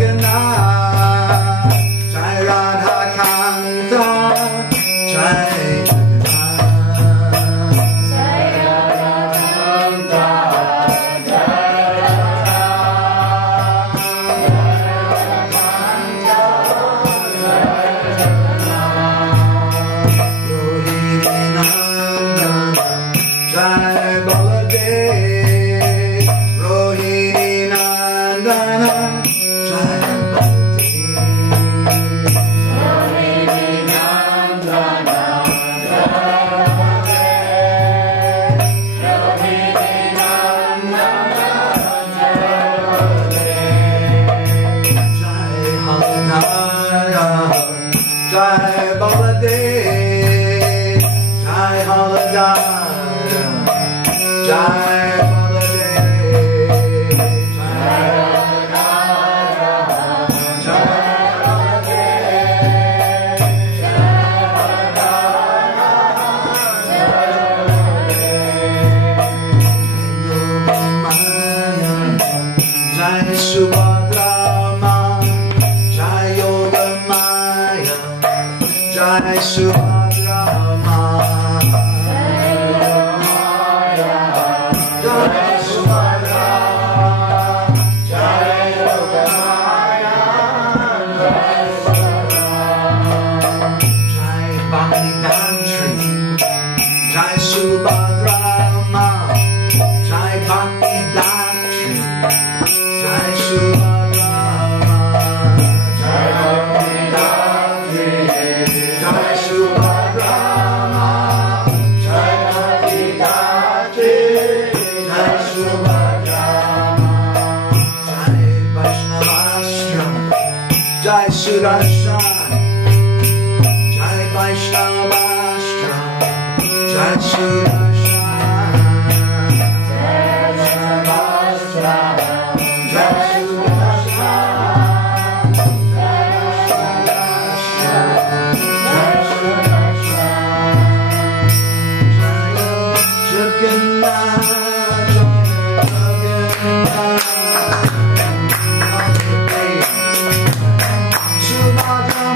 Jagannath, Jai Radha Kanta, Jai Jagannath, Jai Radha Kanta, Jai Jagannath, Rohini Nandana, Jai Baladev, Rohini Nandana, Jai Baladev, Rohini Nandana, Jai Baladev, Rohini Nandana, Jai Baladev, Jai Haladara, Jai Baladev, Jai Haladara, Jai Baladev, Jai Haladara, Jai Baladev, Jai Haladara, Jai Subhadra Ma, Jai Yoga Maya, Jai Subhadra Ma, Jai Subhadra, Jai Yoga Maya, Jai Subhadra, Jai Bhakti Dantri, Jai Subhadra Ma, Jai Bhakti Dantri, Jai Subhadra Ma, Jai Bhakti Dantri, Jai Subhadra Ma, Jai Bhakti Dantri, Jai Subhadra Ma, Jai Vaishnavashram, Jai Sudarshan, Jai Vaishnavashram, Jai Sudarshan, Jai Vaishnavashram, Jai Sudarshan, Jai Vaishnavashram, Jai Sudarshan, Jai Jagannath, Subhadra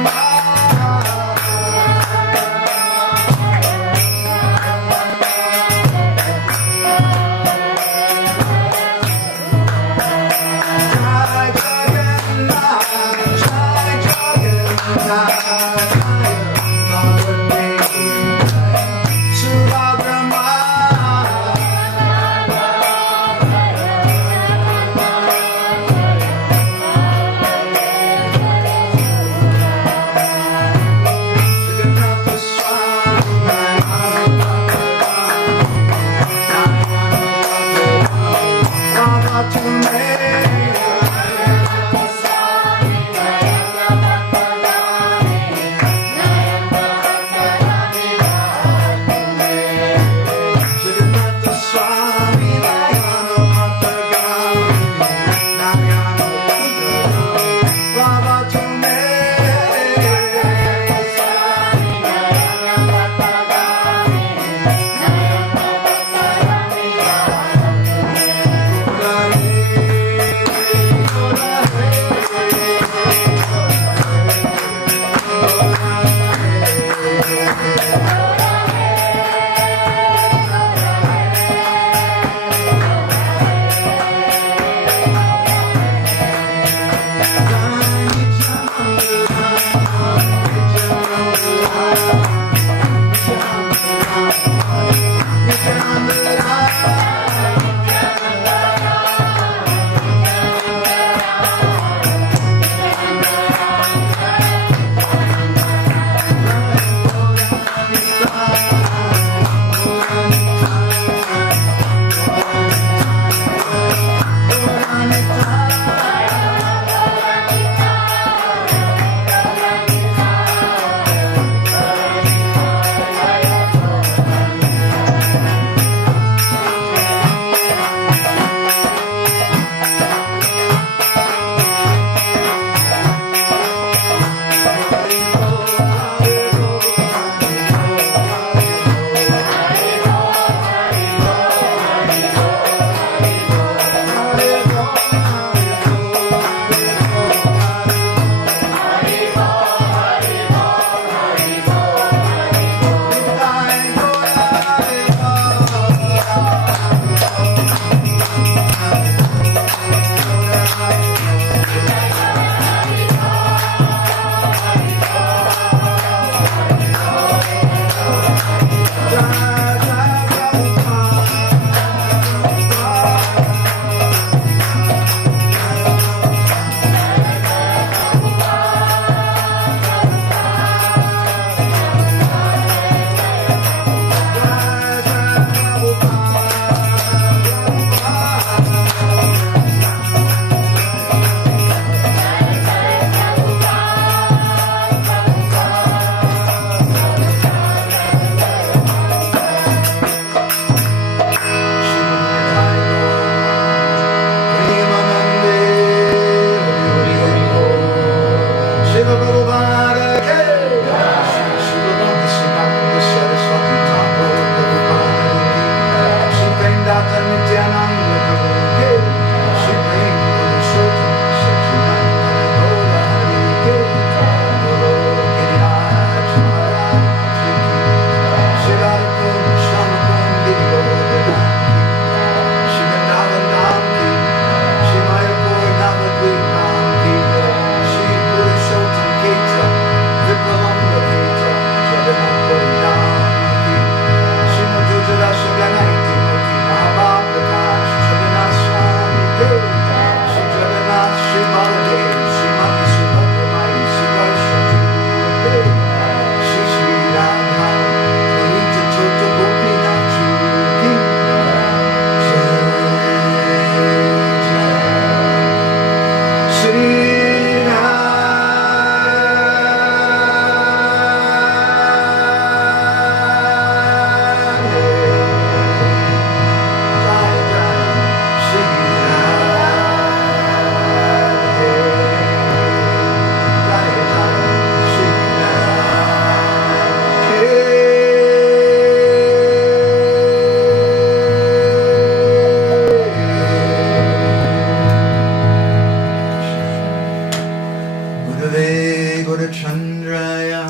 Gurave Gurachandraya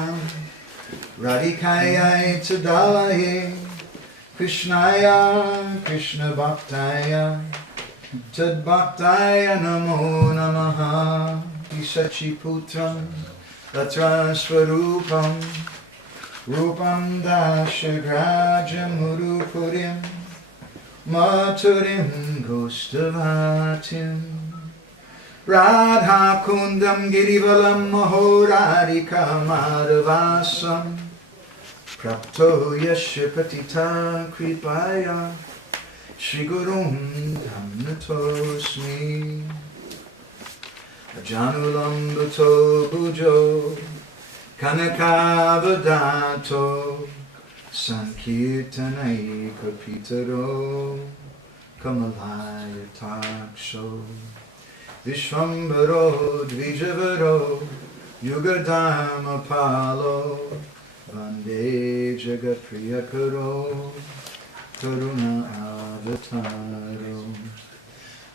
Radhikaya Tadalaye Krishnaya Krishna Bhaktaya Tad Bhaktaya Namo Namaha Isachiputram Tatra Swarupam Rupam Dashagrajam Murupurim Maturim Gostavatim Radha Kundam Girivalam Mahoradika Madhavasam Prapto Yashipatita Kripaya Shri Gurum Dhamnatosmi Ajanulambuto Bujo Kanakavadato Sankirtanai Kapitaro Kamalaya Taksho Vishwambaro Dvijavaro Yugadharma Palo Vande Jagapriyakaro Karuna Avataro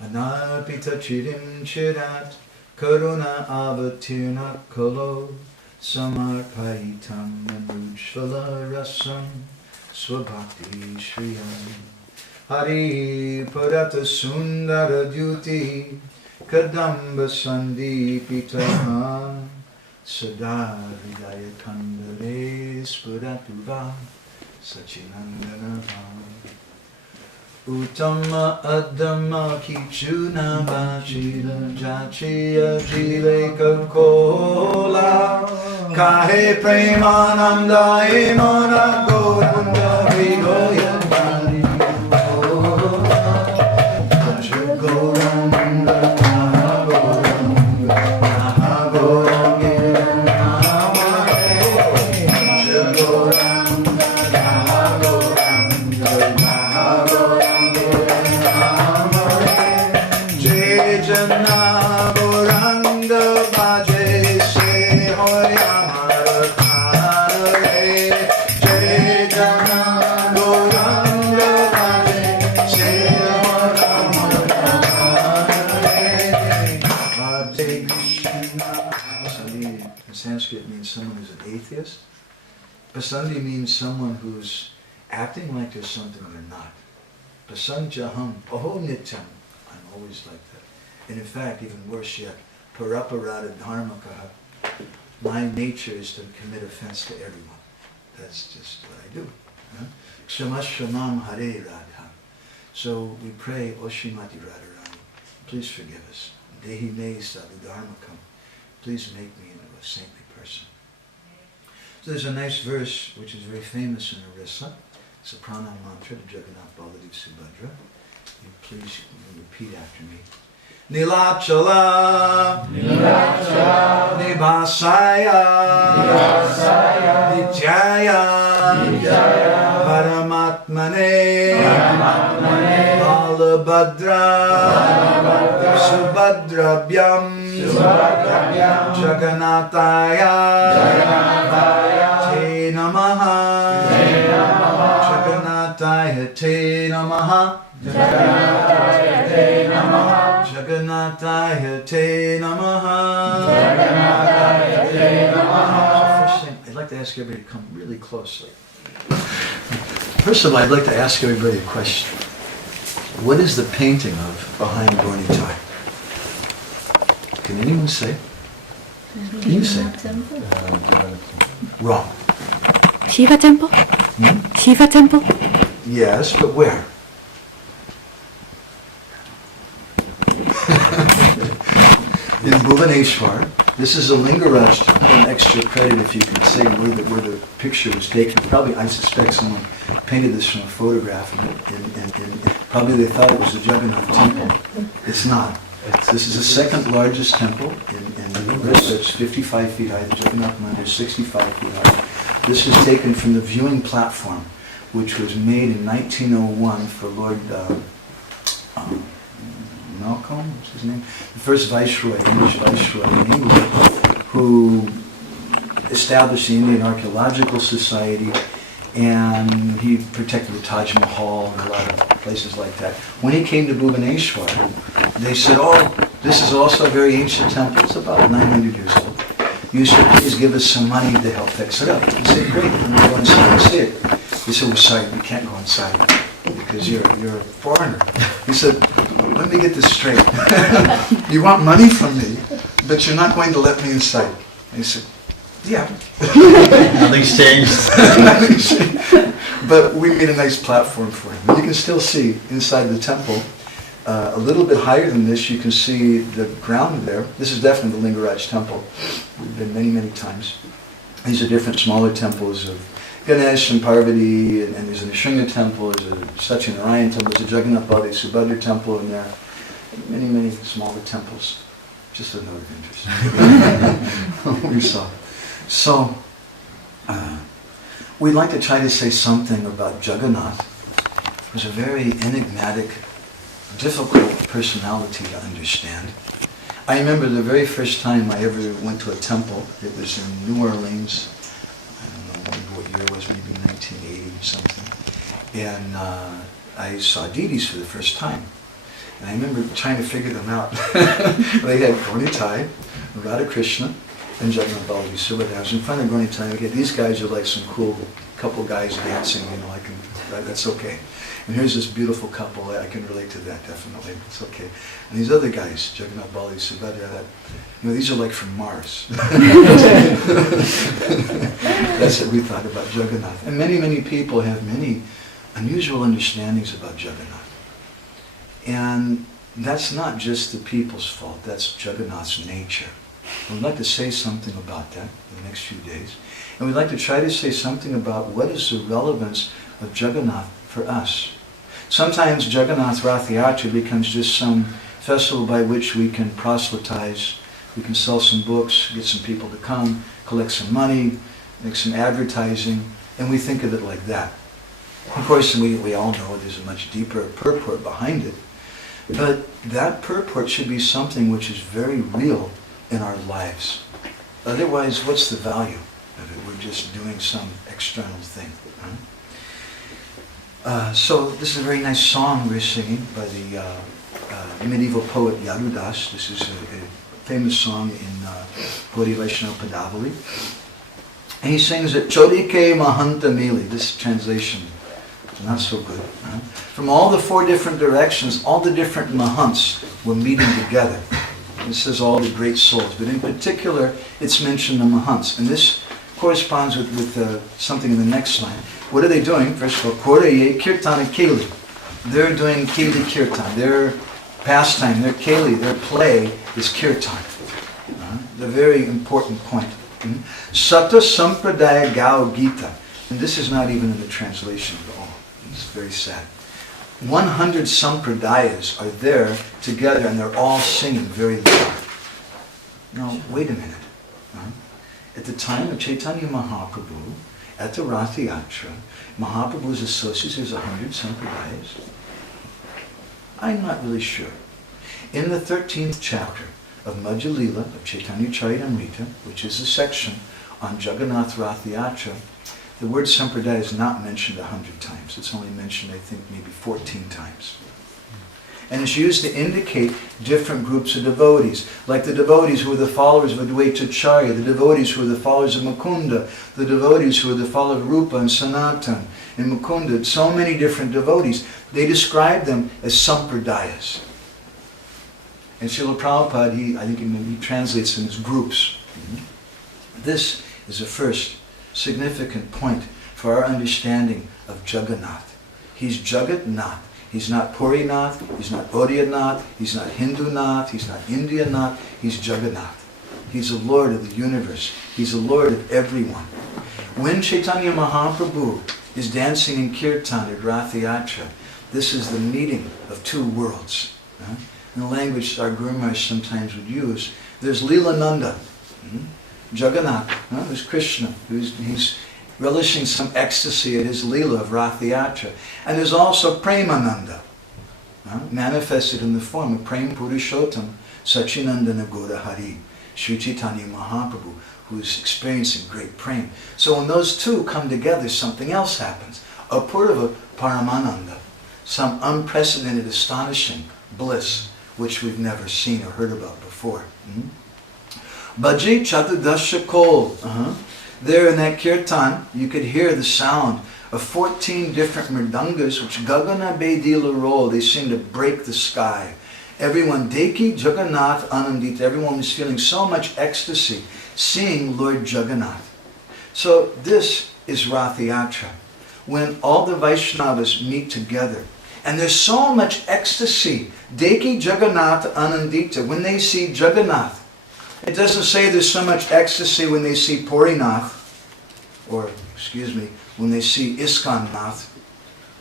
Anarpita Chirim Chirat Karuna Avatirna Kalo Samarpaitam Manujvala Rasam Swabhakti Shriyam Hari Parata Sundara Duti Kadamba Sandipitaha Sada Vidaya Kandare Spuratuva Sachinandana Uttama Adama Kichuna Vachila Jachiya Jile Kakola Kahe Premananda Imana Goranda Vigoya Pasandi means someone who's acting like there's something they're not. Pasanjaham, aho nityam. I'm always like that. And in fact, even worse yet, paraparada dharmakaha. My nature is to commit offense to everyone. That's just what I do. Kshamashamam hare radha. So we pray, O Srimati Radharani, please forgive us. Dehi me sadhu dharmakam. Please make me into a saintly person. So there's a nice verse which is very famous in Orissa. It's a pranam mantra to Jagannath Baladev Subhadra. You please repeat after me. Nilachala, Nilachala, Nibasaya, Nibasaya, Nityaya, Nityaya, Paramatmane, Paramatmane, Balabhadra, Balabhadra, Subhadrabhyam, Subhadrabhyam, Jagannathaya, Jagannathaya, Te Namaha, Te Namaha, Jagannathaya Te Namaha, Jagannathaya Te Namaha, Jagannathaya Te Namaha, Jagannathaya Te Namaha. First thing, I'd like to ask everybody to come really closely. First of all, I'd like to ask everybody a question. What is the painting of behind Gornitai? Can anyone say? Can you say? Wrong. Shiva temple? Shiva temple? Yes, but where? In Bhubaneswar. This is a Lingaraj temple, an extra credit if you can say where the picture was taken. Probably, I suspect someone painted this from a photograph and probably they thought it was the Jagannath temple. It's not. This is the second largest temple in Orissa. It's 55 feet high. The Jagannath Mandir is 65 feet high. This is taken from the viewing platform, which was made in 1901 for Lord Malcolm, what's his name? The first viceroy, English viceroy in England, who established the Indian Archaeological Society, and he protected the Taj Mahal and a lot of places like that. When he came to Bhubaneswar, they said, oh, this is also a very ancient temple. It's about 900 years old. you should please give us some money to help fix it up. He said, great, I'm going to go inside and see it. He said, well, sorry, we can't go inside because you're a foreigner. He said, let me get this straight. You want money from me, but you're not going to let me inside. And he said, yeah. Nothing's changed. Nothing's changed. But we made a nice platform for him. You can still see inside the temple, a little bit higher than this, you can see the ground there. This is definitely the Lingaraj temple. We've been many, many times. These are different smaller temples of Ganesh and Parvati, and there's a Nrsimha temple, there's a Satyanarayan temple, there's a Jagannath Baladev Subhadra temple, and there are many, many smaller temples. Just a note of interest. We saw. So, we'd like to try to say something about Jagannath, who's a very enigmatic, difficult personality to understand. I remember the very first time I ever went to a temple. It was in New Orleans. I don't know what year it was, maybe 1980 or something. And I saw deities for the first time. And I remember trying to figure them out. They had Gauritai, Radha Krishna, and Jagannath Baladev Subhadra. I was in front of Gauritai. Okay, these guys are like some cool couple guys dancing, that's okay. And here's this beautiful couple, I can relate to that, definitely, it's okay. And these other guys, Jagannath Baladev Subhadra, these are like from Mars. That's what we thought about Jagannath. And many, many people have many unusual understandings about Jagannath. And that's not just the people's fault, that's Jagannath's nature. We'd like to say something about that in the next few days. And we'd like to try to say something about what is the relevance of Jagannath for us. Sometimes Jagannath Rath Yatra becomes just some festival by which we can proselytize, we can sell some books, get some people to come, collect some money, make some advertising, and we think of it like that. Of course, we all know there's a much deeper purport behind it, but that purport should be something which is very real in our lives. Otherwise, what's the value of it? We're just doing some external thing. Right? So this is a very nice song we're singing by the medieval poet Yadudas. This is a famous song in Gauri Vaishnava Padavali. And he sings it, Chodike Mahanta Mili. This translation is not so good. Right? From all the four different directions, all the different mahants were meeting together. It says all the great souls, but in particular, it's mentioned the mahants. And this corresponds with something in the next line. What are they doing? First of all, Koraye Kirtana Keli. They're doing Keli Kirtan. Their pastime, their Keli, their play is Kirtan. The very important point. Sata Sampradaya Gao Gita. And this is not even in the translation at all. It's very sad. 100 Sampradayas are there together and they're all singing very loud. Now, wait a minute. At the time of Chaitanya Mahaprabhu, at the Rath Yatra, Mahaprabhu's associates, there's 100 Sampradayas. I'm not really sure. In the 13th chapter of Madhya Lila of Chaitanya Charitamrita, which is a section on Jagannath Rath Yatra, the word Sampradaya is not mentioned 100 times. It's only mentioned, I think, maybe 14 times. And it's used to indicate different groups of devotees, like the devotees who are the followers of Advaita Charya, the devotees who are the followers of Mukunda, the devotees who are the followers of Rupa and Sanatan and Mukunda, so many different devotees. They describe them as Sampradayas. And Srila Prabhupada, I think he translates them as groups. This is the first significant point for our understanding of Jagannath. He's Jagatnath. He's not Purinath, he's not Odiyanath, he's not Hindunath, he's not Indianath, he's Jagannath. He's the Lord of the universe. He's the Lord of everyone. When Chaitanya Mahaprabhu is dancing in Kirtan at Rath Yatra, this is the meeting of two worlds. In the language our Guru Maharaj sometimes would use, there's Leelananda, Jagannath, there's Krishna, he's relishing some ecstasy at his Leela of Rath Yatra. And there's also Premananda, manifested in the form of Prem Purushottam, Sachinandana Gaura Hari, Sri Chaitanya Mahaprabhu, who is experiencing great prem. So when those two come together, something else happens. Apurva Paramananda, some unprecedented, astonishing bliss, which we've never seen or heard about before. Bhaji Chaturdasha Kol. There in that kirtan, you could hear the sound of 14 different mridangas which Gagana Bedila roll. They seem to break the sky. Everyone, Deki Jagannath Anandita, everyone was feeling so much ecstasy seeing Lord Jagannath. So this is Rath Yatra, when all the Vaishnavas meet together. And there's so much ecstasy. Deki Jagannath Anandita, when they see Jagannath. It doesn't say there's so much ecstasy when they see Purinath, or, when they see ISKCON Nath,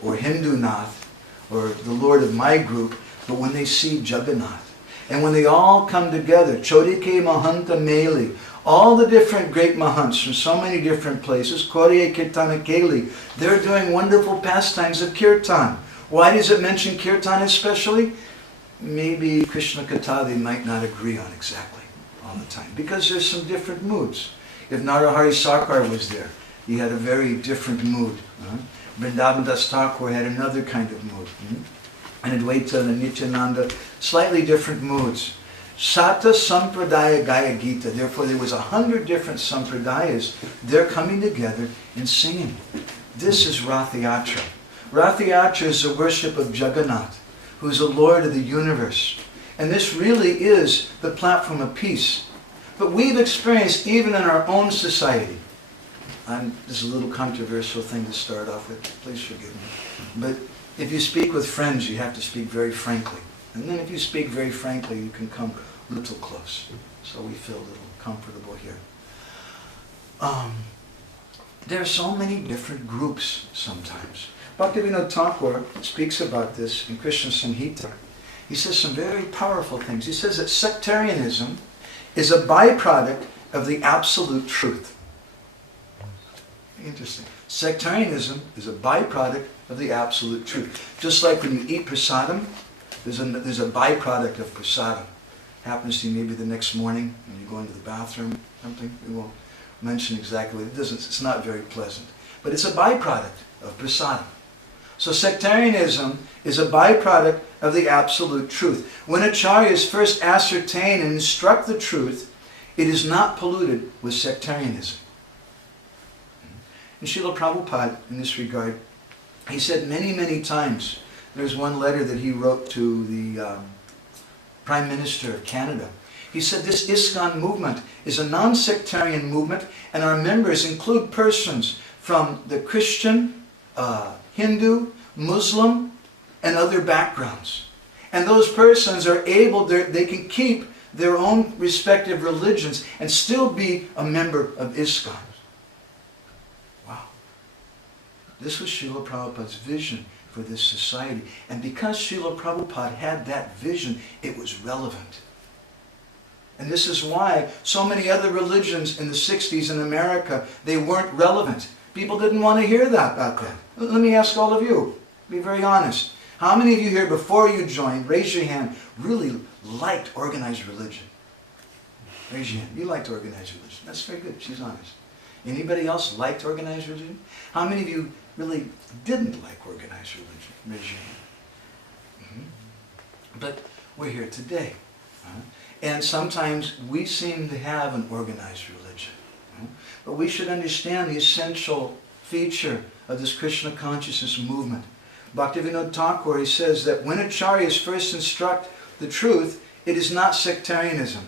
or Hindu Nath, or the Lord of my group, but when they see Jagannath. And when they all come together, Chodike Mahanta Meli, all the different great Mahants from so many different places, Korye Kirtana Keli, they're doing wonderful pastimes of Kirtan. Why does it mention Kirtan especially? Maybe Krishna Katha they might not agree on exactly all the time, because there's some different moods. If Narahari Sarkar was there, he had a very different mood. Vrindavan Das Thakur had another kind of mood. And Advaita and Nityananda, slightly different moods. Sata Sampradaya Gaya Gita, therefore there was 100 different Sampradayas. They're coming together and singing. This is Rath Yatra. Rath Yatra is the worship of Jagannath, who is the Lord of the universe. And this really is the platform of peace. But we've experienced, even in our own society, this is a little controversial thing to start off with, please forgive me. But if you speak with friends, you have to speak very frankly. And then if you speak very frankly, you can come a little close. So we feel a little comfortable here. There are so many different groups sometimes. Bhaktivinoda Thakur speaks about this in Krishna Samhita. He says some very powerful things. He says that sectarianism is a byproduct of the absolute truth. Interesting. Sectarianism is a byproduct of the absolute truth. Just like when you eat prasadam, there's a byproduct of prasadam. Happens to you maybe the next morning when you go into the bathroom, something. We won't mention exactly what it is. It's not very pleasant. But it's a byproduct of prasadam. So sectarianism is a byproduct of the absolute truth. When acharyas first ascertain and instruct the truth, it is not polluted with sectarianism. And Srila Prabhupada, in this regard, he said many, many times, there's one letter that he wrote to the Prime Minister of Canada. He said this ISKCON movement is a non-sectarian movement, and our members include persons from the Christian, Hindu, Muslim, and other backgrounds. And those persons are able, they can keep their own respective religions and still be a member of ISKCON. Wow. This was Srila Prabhupada's vision for this society. And because Srila Prabhupada had that vision, it was relevant. And this is why so many other religions in the 60s in America, they weren't relevant. People didn't want to hear that back then. Let me ask all of you, be very honest. How many of you here before you joined, raise your hand, really liked organized religion? Raise your hand. You liked organized religion. That's very good. She's honest. Anybody else liked organized religion? How many of you really didn't like organized religion? Raise your hand. But we're here today. And sometimes we seem to have an organized religion. But we should understand the essential feature of this Krishna consciousness movement. Bhaktivinoda Thakur, he says that when acharyas first instruct the truth, it is not sectarianism.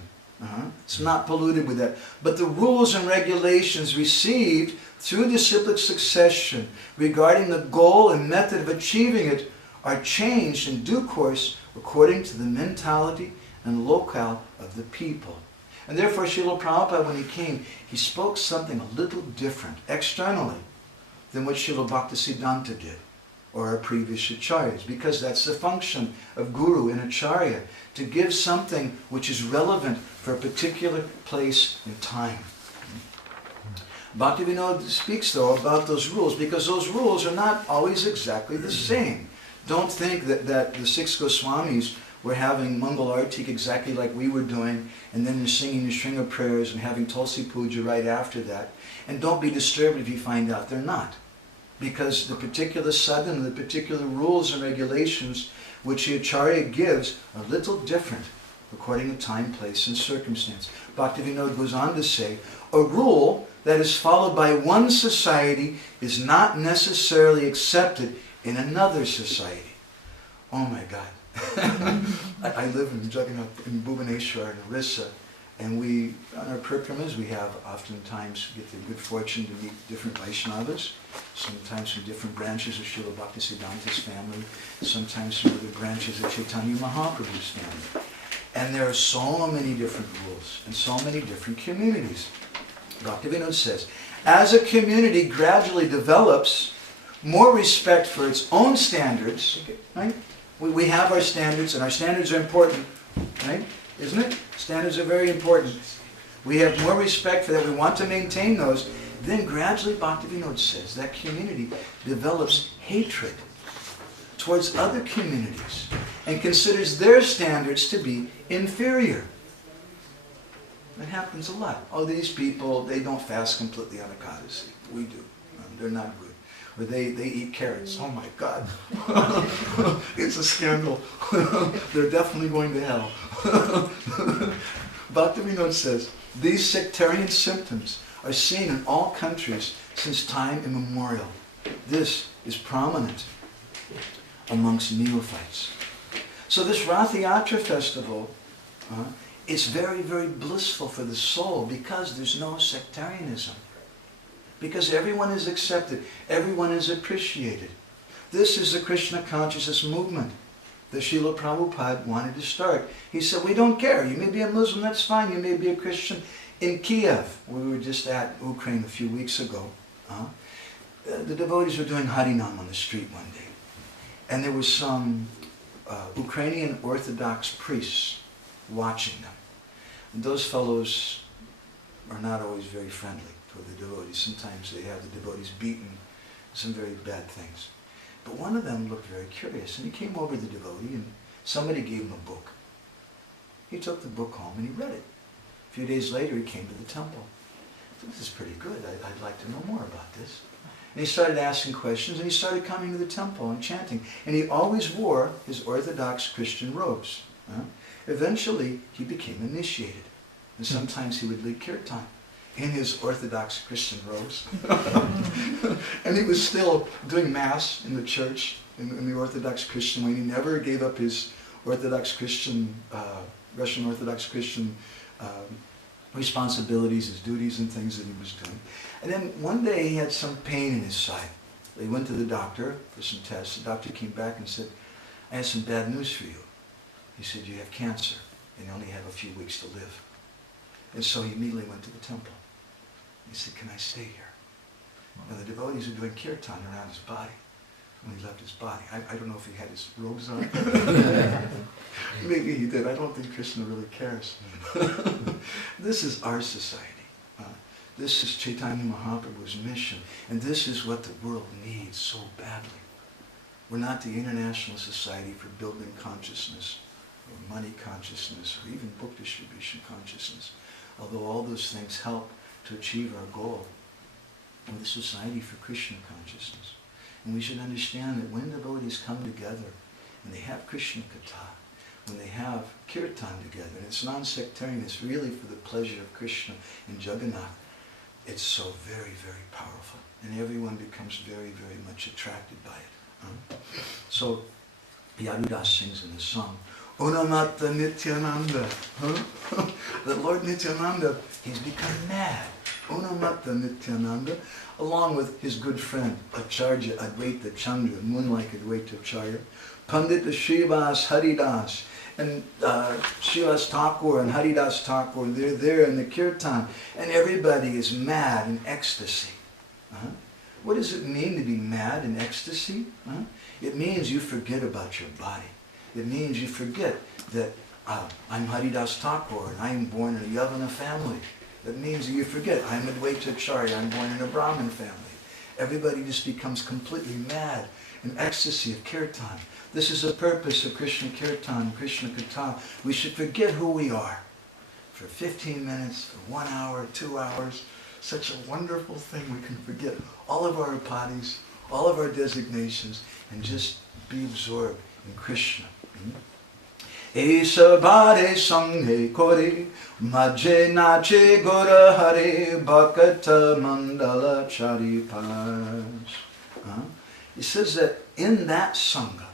It's not polluted with that. But the rules and regulations received through disciplic succession regarding the goal and method of achieving it are changed in due course according to the mentality and locale of the people. And therefore Srila Prabhupada, when he came, he spoke something a little different externally than what Srila Bhaktisiddhanta did, or our previous acharyas, because that's the function of guru and acharya, to give something which is relevant for a particular place and time. Bhaktivinoda speaks, though, about those rules, because those rules are not always exactly the same. Don't think that the six Goswamis were having Mangal Artik exactly like we were doing, and then they're singing the Shringa prayers and having Tulsi Puja right after that. And don't be disturbed if you find out they're not. Because the particular sadhana, the particular rules and regulations which the acharya gives are a little different according to time, place, and circumstance. Bhaktivinoda goes on to say, a rule that is followed by one society is not necessarily accepted in another society. Oh my God. I live in Jagannath, in Bhubaneswar, in Orissa, and we, on our parikramas, we have oftentimes get the good fortune to meet different Vaishnavas, sometimes from different branches of Srila Bhaktisiddhanta's family, sometimes from other branches of Chaitanya Mahaprabhu's family. And there are so many different rules and so many different communities. Bhaktivinoda says, as a community gradually develops more respect for its own standards, right? We have our standards, and our standards are important, right? Isn't it? Standards are very important. We have more respect for that. We want to maintain those. Then gradually, Bhaktivinoda says, that community develops hatred towards other communities and considers their standards to be inferior. That happens a lot. Oh, these people, they don't fast completely on Ekadasi. We do. They're not good. Or they eat carrots. Oh my God. It's a scandal. They're definitely going to hell. Bhaktivinoda says, these sectarian symptoms are seen in all countries since time immemorial. This is prominent amongst neophytes. So this Rath Yatra festival, it's very, very blissful for the soul because there's no sectarianism. Because everyone is accepted, everyone is appreciated. This is the Krishna consciousness movement that Srila Prabhupada wanted to start. He said, we don't care. You may be a Muslim, that's fine. You may be a Christian. In Kiev, we were just at Ukraine a few weeks ago, the devotees were doing Harinam on the street one day. And there were some Ukrainian Orthodox priests watching them. And those fellows are not always very friendly for the devotees. Sometimes they have the devotees beaten, some very bad things. But one of them looked very curious, and he came over to the devotee, and somebody gave him a book. He took the book home and he read it. A few days later, he came to the temple. This is pretty good. I'd like to know more about this. And he started asking questions, and he started coming to the temple and chanting. And he always wore his Orthodox Christian robes. Eventually, he became initiated. And sometimes he would lead kirtan in his Orthodox Christian robes. And he was still doing Mass in the church, in the Orthodox Christian way. He never gave up his Orthodox Christian, Russian Orthodox Christian responsibilities, his duties and things that he was doing. And then one day he had some pain in his side. He went to the doctor for some tests. The doctor came back and said, I have some bad news for you. He said, you have cancer and you only have a few weeks to live. And so he immediately went to the temple. He said, can I stay here? Now the devotees were doing kirtan around his body. When he left his body, I don't know if he had his robes on. Maybe he did. I don't think Krishna really cares. This is our society. This is Chaitanya Mahaprabhu's mission. And this is what the world needs so badly. We're not the International Society for Building Consciousness, or money consciousness, or even book distribution consciousness. Although all those things help to achieve our goal. We're the Society for Krishna Consciousness. And we should understand that when devotees come together and they have Krishna Katha, when they have kirtan together, and it's non-sectarian, it's really for the pleasure of Krishna and Jagannath, it's so very, very powerful. And everyone becomes very, very much attracted by it. So, Yadudas sings in the song, Unamata Nityananda. The Lord Nityananda, he's become mad. Unamata Nityananda, along with his good friend, Acharya Advaita Chandra, moonlike Advaita Acharya, Pandita Srivas Haridas, and Srivas Thakur and Haridas Thakur, they're there in the kirtan, and everybody is mad in ecstasy. What does it mean to be mad in ecstasy? It means you forget about your body. It means you forget that I'm Haridas Thakur and I am born in a Yavana family. That means you forget I'm Advaita Acharya, I'm born in a Brahmin family. Everybody just becomes completely mad in ecstasy of kirtan. This is the purpose of Krishna Kirtan, Krishna Katha. We should forget who we are for 15 minutes, for 1 hour, 2 hours. Such a wonderful thing. We can forget all of our upadhis, all of our designations, and just be absorbed in Krishna. Esa bhare sanghe kore, majhe nache gora hare, bhakata mandala charipas. He says that in that sangha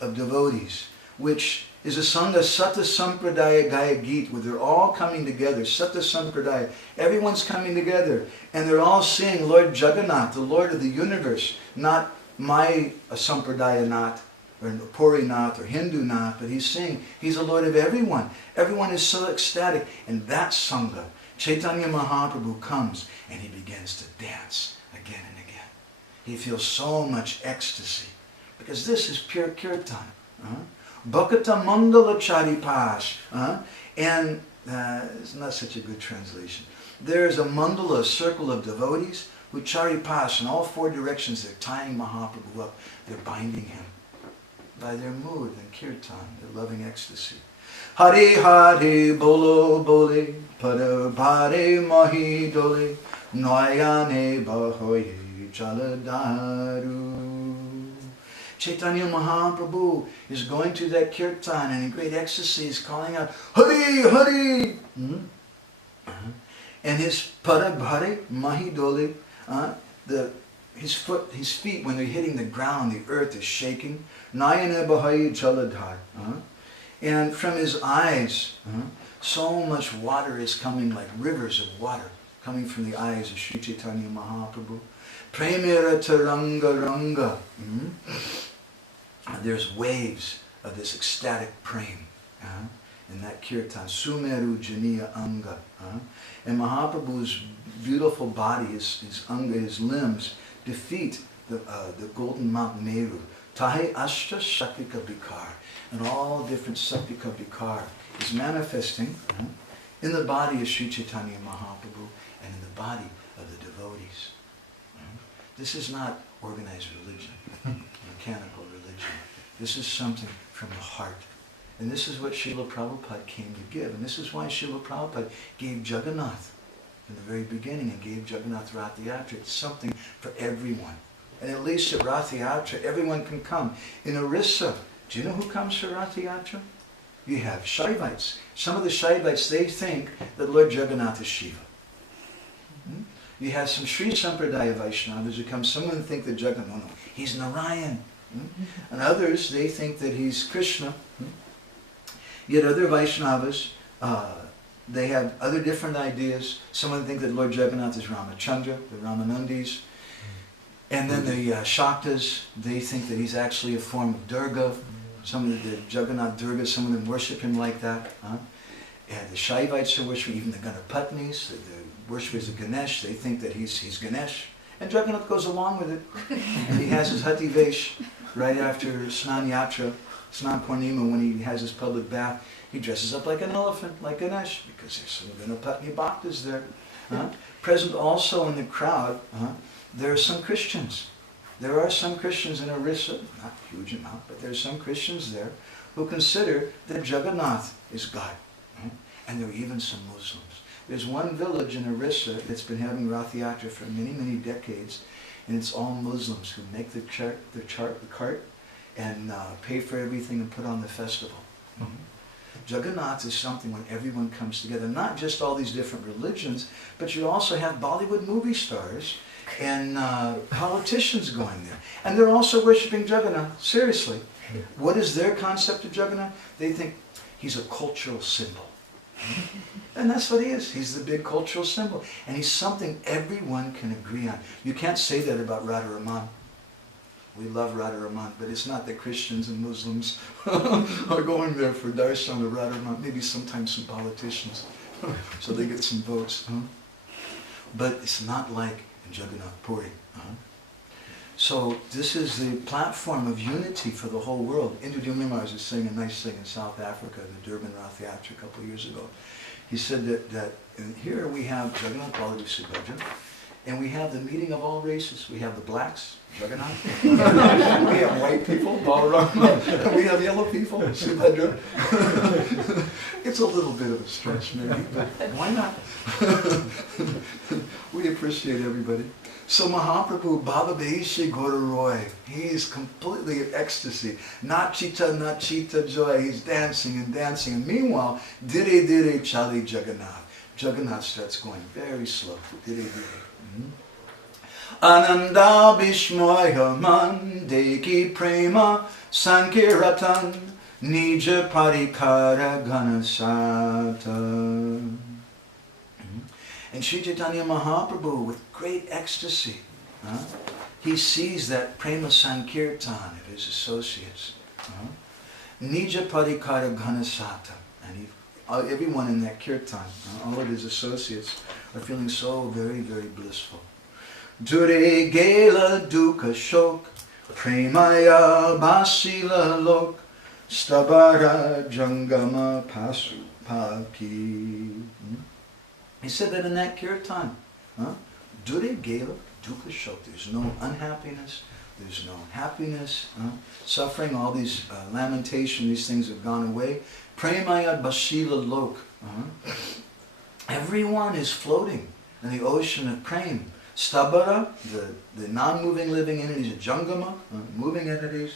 of devotees, which is a sangha Sata Sampradaya Gaya Geet, where they're all coming together, Sata Sampradaya, everyone's coming together, and they're all seeing Lord Jagannath, the Lord of the universe, not my Sampradaya Nath, or Puri Nath, or Hindu Nath, but he's saying he's the Lord of everyone. Everyone is so ecstatic. And that sangha, Chaitanya Mahaprabhu comes, and he begins to dance again and again. He feels so much ecstasy, because this is pure kirtan. Bhakata Mandala Charipas. And it's not such a good translation. There's a mandala, a circle of devotees, with charipas in all four directions. They're tying Mahaprabhu up. They're binding him by their mood and kirtan, their loving ecstasy. Hare Hare Bolo Bole, Pada Bhare Mahi Dole, Noyane Bahoye Chaladaru. Chaitanya Mahaprabhu is going through that kirtan and in great ecstasy is calling out, Hare Hare! And his Pada Bhare Mahi Dole, his feet, when they're hitting the ground, the earth is shaking. Nayana Bahai Jaladhar. And from his eyes, so much water is coming, like rivers of water, coming from the eyes of Sri Chaitanya Mahaprabhu. Premera Taranga Ranga. There's waves of this ecstatic prem in that kirtan. Sumeru Janiya Anga. And Mahaprabhu's beautiful body, his anga, his limbs, defeat the golden mountain Meru. Tahe Ashta Shaktika Bikar. And all different Shaktika Bikar is manifesting in the body of Sri Chaitanya Mahaprabhu and in the body of the devotees. This is not organized religion, mechanical religion. This is something from the heart. And this is what Srila Prabhupada came to give. And this is why Srila Prabhupada gave Jagannath in the very beginning and gave Jagannath Rath Yatra. It's something for everyone. And at least at Rath Yatra, everyone can come. In Orissa, do you know who comes for Rath Yatra? You have Shaivites. Some of the Shaivites, they think that Lord Jagannath is Shiva. You have some Sri Sampradaya Vaishnavas who come. Some of them think that Jagannath, no, he's Narayan. And others, they think that he's Krishna. Yet other Vaishnavas, they have other different ideas. Some of them think that Lord Jagannath is Ramachandra, the Ramanandis. And then the Shaktas, they think that he's actually a form of Durga. Some of the Jagannath Durga, some of them worship him like that. And the Shaivites are worshiping, even the Ganapatnis, the worshippers of Ganesh, they think that he's Ganesh. And Jagannath goes along with it. And he has his Hati Vesh right after Snan Yatra, Snan Purnima, when he has his public bath. He dresses up like an elephant, like Ganesh, because there's some Ganapatni Bhaktas there. Present also in the crowd, there are some Christians. There are some Christians in Orissa, not a huge amount, but there are some Christians there who consider that Jagannath is God. And there are even some Muslims. There's one village in Orissa that's been having Rath Yatra for many, many decades, and it's all Muslims who make the cart and pay for everything and put on the festival. Jagannath is something when everyone comes together, not just all these different religions, but you also have Bollywood movie stars and politicians going there. And they're also worshipping Jagannath, seriously. What is their concept of Jagannath? They think he's a cultural symbol. And that's what he is. He's the big cultural symbol. And he's something everyone can agree on. You can't say that about Radharaman. We love Radharaman, but it's not that Christians and Muslims are going there for darshan of Radharaman. Maybe sometimes some politicians, so they get some votes. But it's not like in Jagannath Puri. So this is the platform of unity for the whole world. Indra Mimars was saying a nice thing in South Africa, the Durban Rath Yatra a couple of years ago. He said that here we have Jagannath Baladev Subhadra, and we have the meeting of all races. We have the blacks, Jagannath. We have white people, Balarama. We have yellow people, Subhadra. It's a little bit of a stretch maybe, but why not? We appreciate everybody. So Mahaprabhu, Baba Baishi Roy, he's completely in ecstasy. Not chita joy. He's dancing and dancing. And meanwhile, dire dire chali Jagannath. Jagannath starts going very slow. Dire dire. Ananda Bishmoya Mandeki Prema Sankiratan Nija Parikara Ganasata. And Sri Chaitanya Mahaprabhu, with great ecstasy, he sees that Prema Sankirtan of his associates. Nija Parikara Ganasata. And everyone in that kirtan, all of his associates, are feeling so very, very blissful. Dure Gela Duka Shok, Premaya Basila Lok, Stabara Jangama Pasu Paki. He said that in that kirtan. Dure Gela Duka Shok. There's no unhappiness, there's no happiness, suffering, all these lamentation, these things have gone away. Premaya Basila Lok. Everyone is floating in the ocean of prem. Stabara, the non-moving living entities, Jangama, moving entities.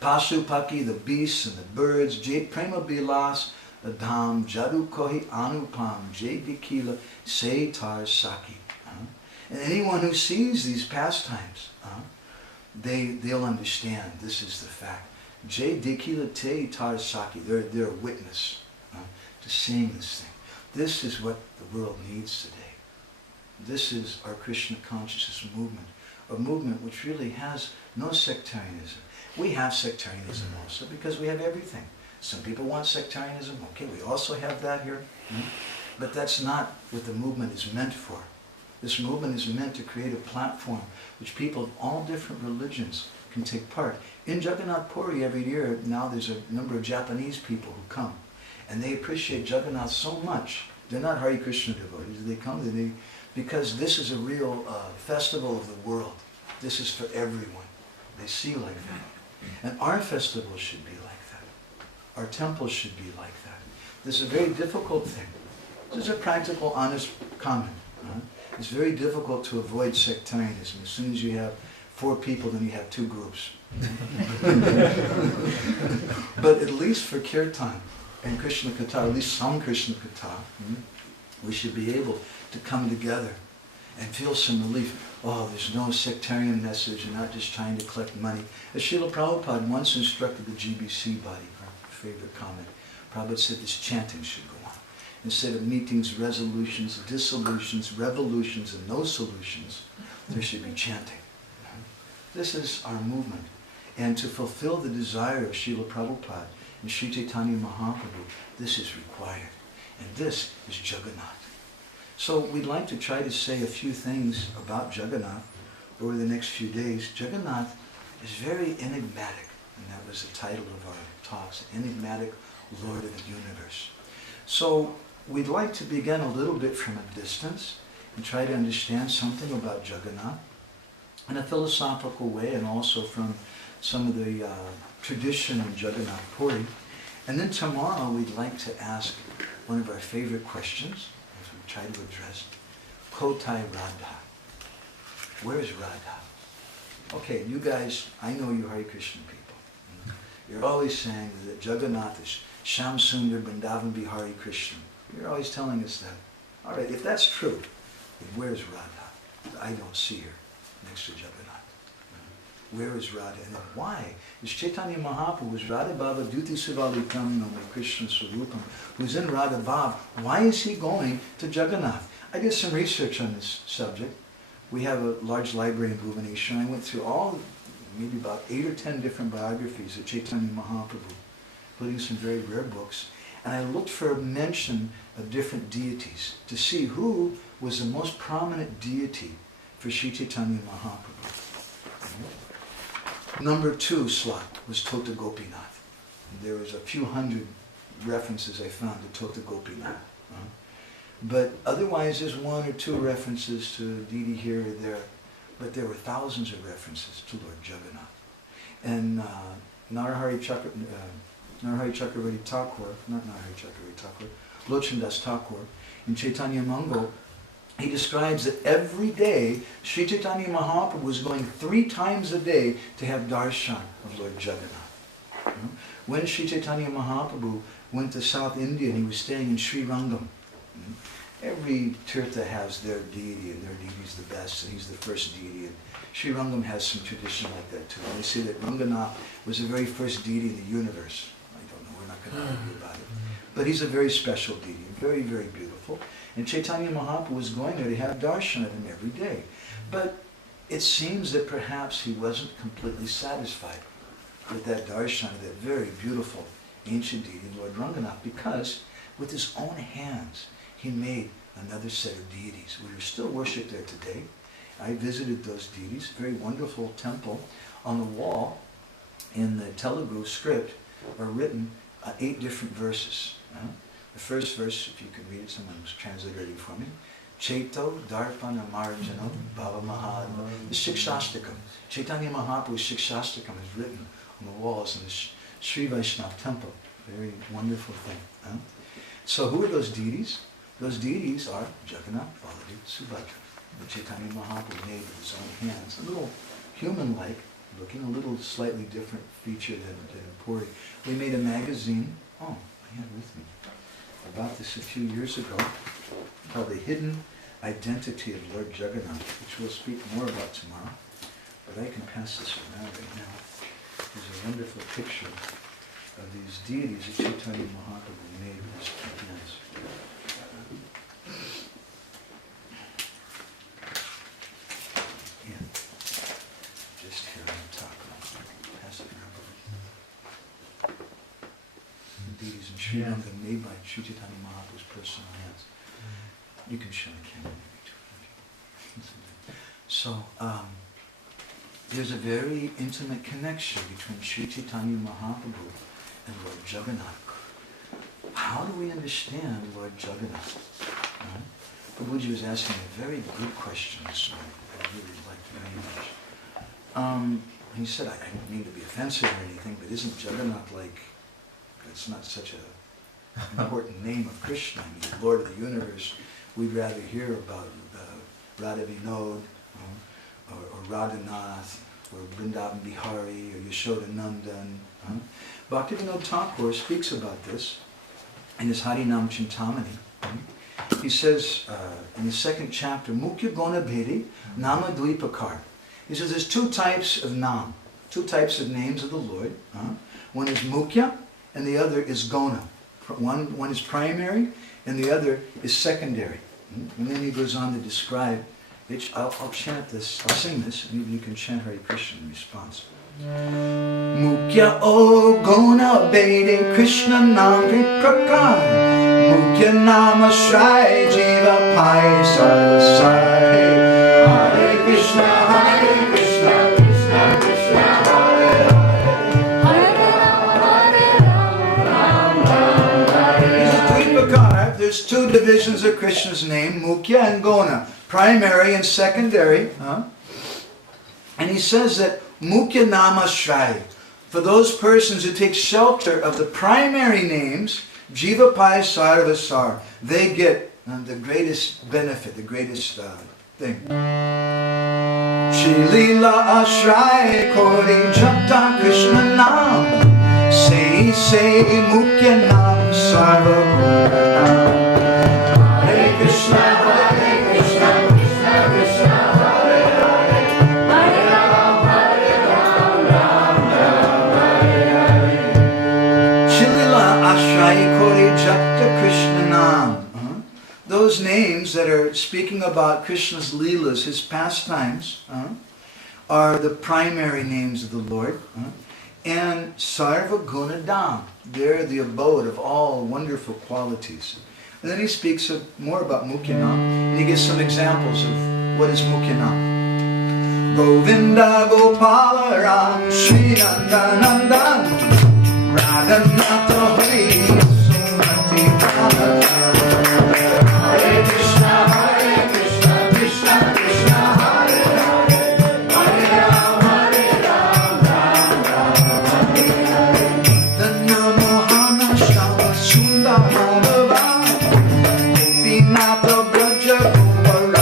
Pasupaki, the beasts and the birds. Jai Prema Bilas, the Dham, Jadu Kohi Anupam, Jai Dikila, Se Tar Saki. And anyone who sees these pastimes, they'll understand this is the fact. Jai Dikila Te Tar Saki, they're a witness to seeing this thing. This is what the world needs today. This is our Krishna consciousness movement, a movement which really has no sectarianism. We have sectarianism also because we have everything. Some people want sectarianism. Okay, we also have that here. But that's not what the movement is meant for. This movement is meant to create a platform which people of all different religions can take part. In Jagannath Puri every year, now there's a number of Japanese people who come. And they appreciate Jagannath so much. They're not Hare Krishna devotees. They come because this is a real festival of the world. This is for everyone. They see like that. And our festival should be like that. Our temples should be like that. This is a very difficult thing. This is a practical, honest comment. It's very difficult to avoid sectarianism. As soon as you have 4 people, then you have 2 groups. But at least for Kirtan and Krishna Katha, at least some Krishna Katha, we should be able to come together and feel some relief. Oh, there's no sectarian message and not just trying to collect money. As Srila Prabhupada once instructed the GBC body, our favorite comment, Prabhupada said this chanting should go on. Instead of meetings, resolutions, dissolutions, revolutions, and no solutions, there should be chanting. This is our movement. And to fulfill the desire of Srila Prabhupada and Sri Chaitanya Mahaprabhu, this is required. And this is Jagannath. So we'd like to try to say a few things about Jagannath over the next few days. Jagannath is very enigmatic, and that was the title of our talks, Enigmatic Lord of the Universe. So we'd like to begin a little bit from a distance and try to understand something about Jagannath in a philosophical way and also from some of the tradition of Jagannath Puri. And then tomorrow we'd like to ask one of our favorite questions, as we try to address, Kotai Radha. Where is Radha? Okay, you guys, I know you Hare Krishna people. You're always saying that Jagannath is Sham Sundar Vrindavan Bihari Krishna. You're always telling us that. All right, if that's true, then where's Radha? I don't see her next to Jagannath. Where is Radha? And then why? Is Chaitanya Mahaprabhu, who's Radha Bhava Duti Sivalikam Nome Krishna Swarupam, who's in Radha Bhav, why is he going to Jagannath? I did some research on this subject. We have a large library in Bhubaneswar. I went through maybe about 8 or 10 different biographies of Chaitanya Mahaprabhu, including some very rare books. And I looked for a mention of different deities to see who was the most prominent deity for Sri Chaitanya Mahaprabhu. Number 2 slot was Tota Gopinath. There was a few hundred references I found to Tota Gopinath. But otherwise there's 1 or 2 references to deity here or there. But there were thousands of references to Lord Jagannath. And Narahari Chakravarti Thakur, not Narahari Chakravarti Thakur, Lochandas Thakur, in Chaitanya Mangal, he describes that every day Sri Chaitanya Mahaprabhu was going 3 times a day to have darshan of Lord Jagannath. You know? When Sri Chaitanya Mahaprabhu went to South India and he was staying in Sri Rangam, every tirtha has their deity, and their deity is the best, and he's the first deity. And Sri Rangam has some tradition like that too. And they say that Ranganath was the very first deity in the universe. I don't know, we're not going to argue about it. But he's a very special deity, very, very beautiful. And Chaitanya Mahaprabhu was going there to have darshan of him every day. But it seems that perhaps he wasn't completely satisfied with that darshan of that very beautiful ancient deity, Lord Ranganath, because with his own hands he made another set of deities. We are still worshipped there today. I visited those deities, very wonderful temple. On the wall, in the Telugu script, are written 8 different verses. The first verse, if you can read it, someone was translating for me. Chaito Darpana Marjano Baba Mahadva. The Shikshastakam. Chaitanya Mahaprabhu's Shikshastakam is written on the walls in the Sri Vaishnava temple. Very wonderful thing. So who are those deities? Those deities are Jagannath, Baladev, Subhadra. The Chaitanya Mahaprabhu made with his own hands. A little human-like looking, a little slightly different feature than Puri. We made a magazine, I had with me, about this a few years ago, called The Hidden Identity of Lord Jagannath, which we'll speak more about tomorrow. But I can pass this around right now. There's a wonderful picture of these deities that Chaitanya Mahaprabhu made with his own hands. Yeah. Just here on top. Pass it around. The deities in Sri Lanka made by Sri Chaitanya Mahaprabhu's personal hands. You can show the camera maybe too. So, there's a very intimate connection between Sri Chaitanya Mahaprabhu and Lord Jagannath. How do we understand Lord Jagannath? Prabhuji was asking a very good question this morning. I really liked very much. He said, I don't mean to be offensive or anything, but isn't Jagannath like, it's not such an important name of Krishna. I mean, Lord of the universe, we'd rather hear about Radha Vinod, or Radhanath, or Vrindavan Bihari, or Yashoda Nandan. Bhaktivinoda Thakur speaks about this in his Harinam Chintamani. He says in the 2nd chapter, Mukhya Gona Bhedi Nama Dvipakar. He says there's 2 types of nam, 2 types of names of the Lord. One is Mukhya and the other is Gona. One is primary and the other is secondary. And then he goes on to describe, I'll chant this, I'll sing this, and even you can chant Hare Krishna in response. Mukhya o Gona Bede Krishna Nam Viprakar Mukhya Nama Shrai Jiva Pai Sarvasar Hare Krishna Hare Krishna Krishna Krishna Hare Hare Hare Rama. There's 2 divisions of Krishna's name, Mukhya and Gona, primary and secondary. And he says that Mukhya Nama Shrai, for those persons who take shelter of the primary names, Jiva Pai Sarvasar, they get the greatest benefit, the greatest thing. Shri Leela Ashray Kori Japta Krishna Nam, say Mukhya Nam Sarvaguna. Hare Krishna, Hare Krishna, Krishna Krishna, Hare Hare, Hare Ram, Hare Ram, Ram Ram, Hare Hare. Shilila Ashray Kori Japta Krishna Nam. Those names that are speaking about Krishna's Leelas, his pastimes, are the primary names of the Lord. And Sarva Gunadam, they're the abode of all wonderful qualities. And then he speaks more about Mukhinam, and he gives some examples of what is Mukhinam. Govinda Gopala Ram Shri Nandanandan Radhanatha Hari Sumati Hare Krishna, Hare Krishna, Krishna Krishna, Hare Hare, Hare Ram, Hare Ram, Ram Ram, Hare Hare. Dhanna Mohana Shama Sundara Bhava Vinata Braja Kumara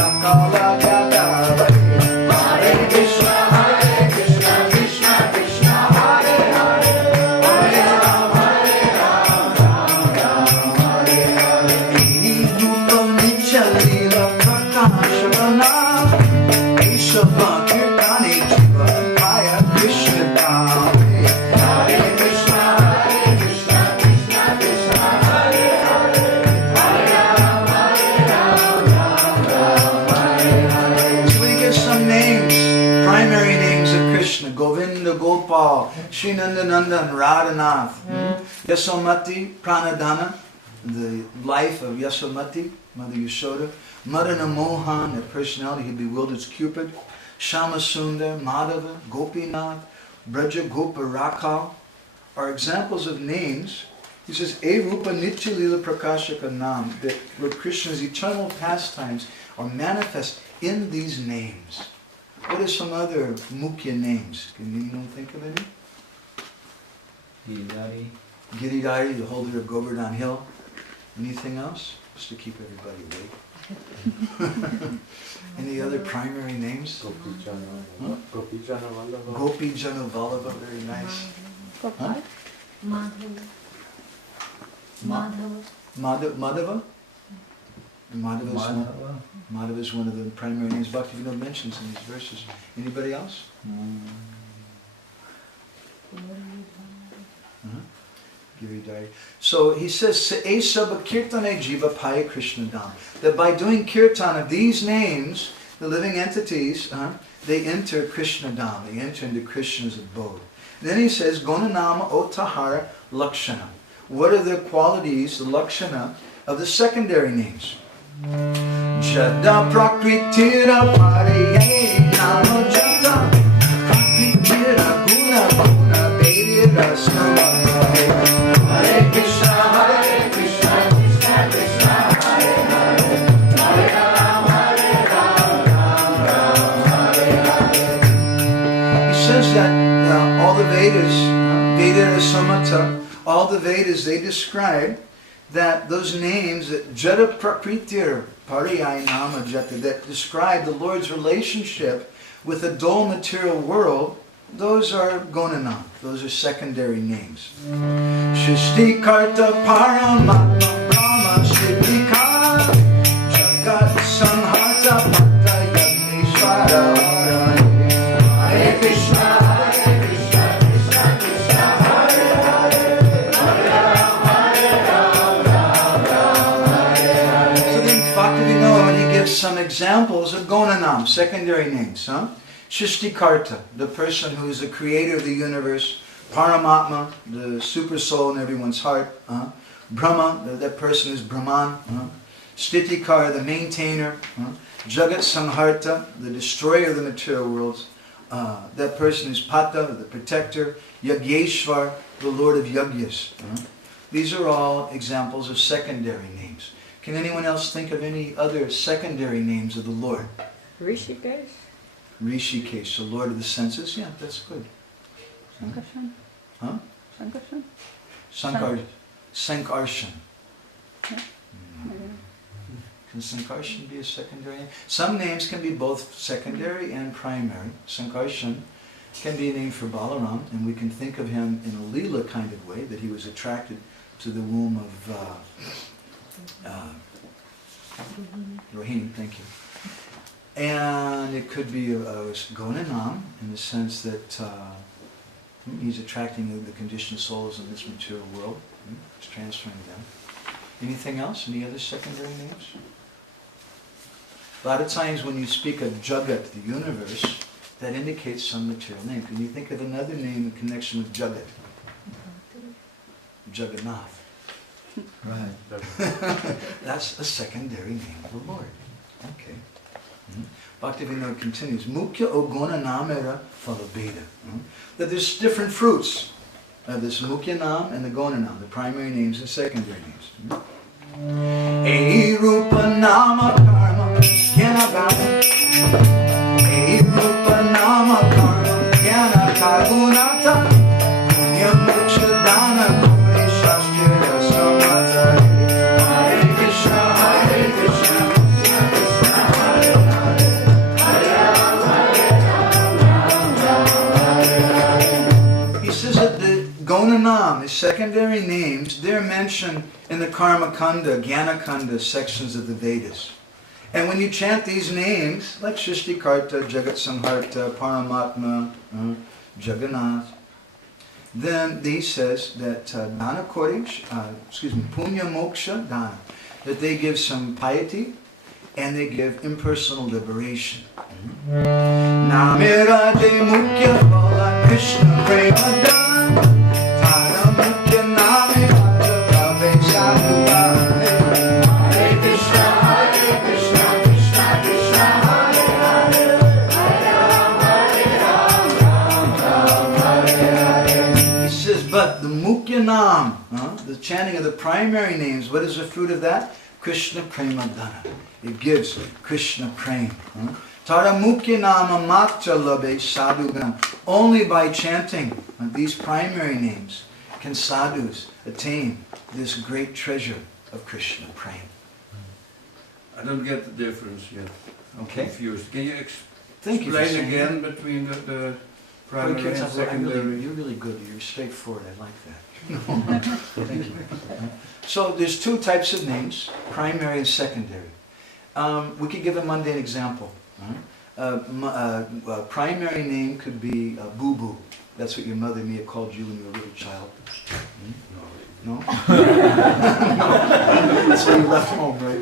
Gopal, Shri Nandanandan, Radhanath, Yasomati, Pranadhana, the life of Yasomati, Mother Yashoda, Madana Mohan, a personality who bewilders Cupid, Shamasundar, Madhava, Gopinath, Braja Gopa Rakal, are examples of names. He says, E Rupa Nitya Lila Prakashaka Nam, that Lord Krishna's eternal pastimes are manifest in these names. What are some other mukhya names? Can anyone think of any? Giridhari. Giridhari, the holder of Govardhan Hill. Anything else? Just to keep everybody awake. Any other primary names? Gopijana Vallabha. Gopijana Vallabha, very nice. Gopal. Madhava. Madhava? Madhava is one of the primary names Bhaktivinoda mentions in these verses. Anybody else? Giridhari. So he says, Esaba Kirtane Jiva Paya Krishna Dham. That by doing kirtan of these names, the living entities, they enter Krishna Dham. They enter into Krishna's abode. Then he says, Gonanama Otahara Lakshana. What are the qualities, the lakshana, of the secondary names? Jada Prakritira Pariye Nama Jata Prakritira Guna Bhuna Vedira Samata Hare Krishna Hare Krishna Krishna Krishna Hare Hare Hare Rama Hare Rama Hare Hare. He says that all the Vedas, Vedira Samata, all the Vedas, they describe that those names, that Jada Prakritir Pariyai Nama Jata, that describe the Lord's relationship with the dull material world, those are Gonanam, those are secondary names. Shishti Karta Paramatma Brahma Siddhikara Jagat Sanharta Bhakta Yagnishvara Hare Krishna Hare Krishna Krishna Krishna Hare Hare Hare Rama Hare Rama Hare Hare. So then Bhaktivinoda, he gives some examples of Gonanam, secondary names. Shishtikarta, the person who is the creator of the universe. Paramatma, the super soul in everyone's heart. Brahma, that person is Brahman. Stitikara, the maintainer. Jagat Sanharta, the destroyer of the material worlds. That person is Pata, the protector. Yagyeshvar, the lord of Yagyas. These are all examples of secondary names. Can anyone else think of any other secondary names of the Lord? Rishikesh. Rishikesh, the lord of the senses. Yeah, that's good. Sankarshan. Huh? Sankarshan. Sankarshan. Yeah. Can Sankarshan be a secondary name? Some names can be both secondary and primary. Sankarshan can be a name for Balaram, and we can think of him in a Leela kind of way, that he was attracted to the womb of Rohini, thank you. And it could be a Gonanam, in the sense that he's attracting the conditioned souls in this material world. He's transferring them. Anything else? Any other secondary names? A lot of times when you speak of Jagat, the universe, that indicates some material name. Can you think of another name in connection with Jagat? Jagannath. Right. That's a secondary name of the Lord. Okay. Bhaktivinoda continues, Mukhya Ogona Namera Phalabheda. That there's different fruits. This Mukhya Nam and the Gona Nam, the primary names and secondary names. E Rupa Nama Karma Jnana E Rupa Nama Karma Jnana Karunata Punya Moksha Dana Kore Shastra Samata Hare Krishna Hare Krishna Gonanam, the secondary names, they're mentioned in the Karma Kanda, Jnana Kanda sections of the Vedas. And when you chant these names, like Shishtikarta, Jagat Samharta, Paramatma, Jagannath, then he says that Dana Koresh, Punya Moksha Dana, that they give some piety and they give impersonal liberation. Namirate Mukhya Bala Krishna Premadana Tara Mukhya Namirate Prabhu Sadhugane Hare Krishna Krishna Krishna Hare Hare Hare Ram Hare Hare. He says, but the Mukhya Nam, the chanting of the primary names, what is the fruit of that? Krishna Premadana. It gives Krishna Prem. Tara Mukhya Nama Matra Labe Sadhuganam. Only by chanting these primary names can sadhus attain this great treasure of Krishna Prem. I don't get the difference yet. Okay? Confused. Can you Thank you for explain saying again between the primary and secondary? You're really good. You're straightforward. I like that. Thank you. So there's two types of names, primary and secondary. We could give a mundane example. Primary name could be Boo Boo. That's what your mother may have called you when you were a little child. No? No? That's why you left home, right?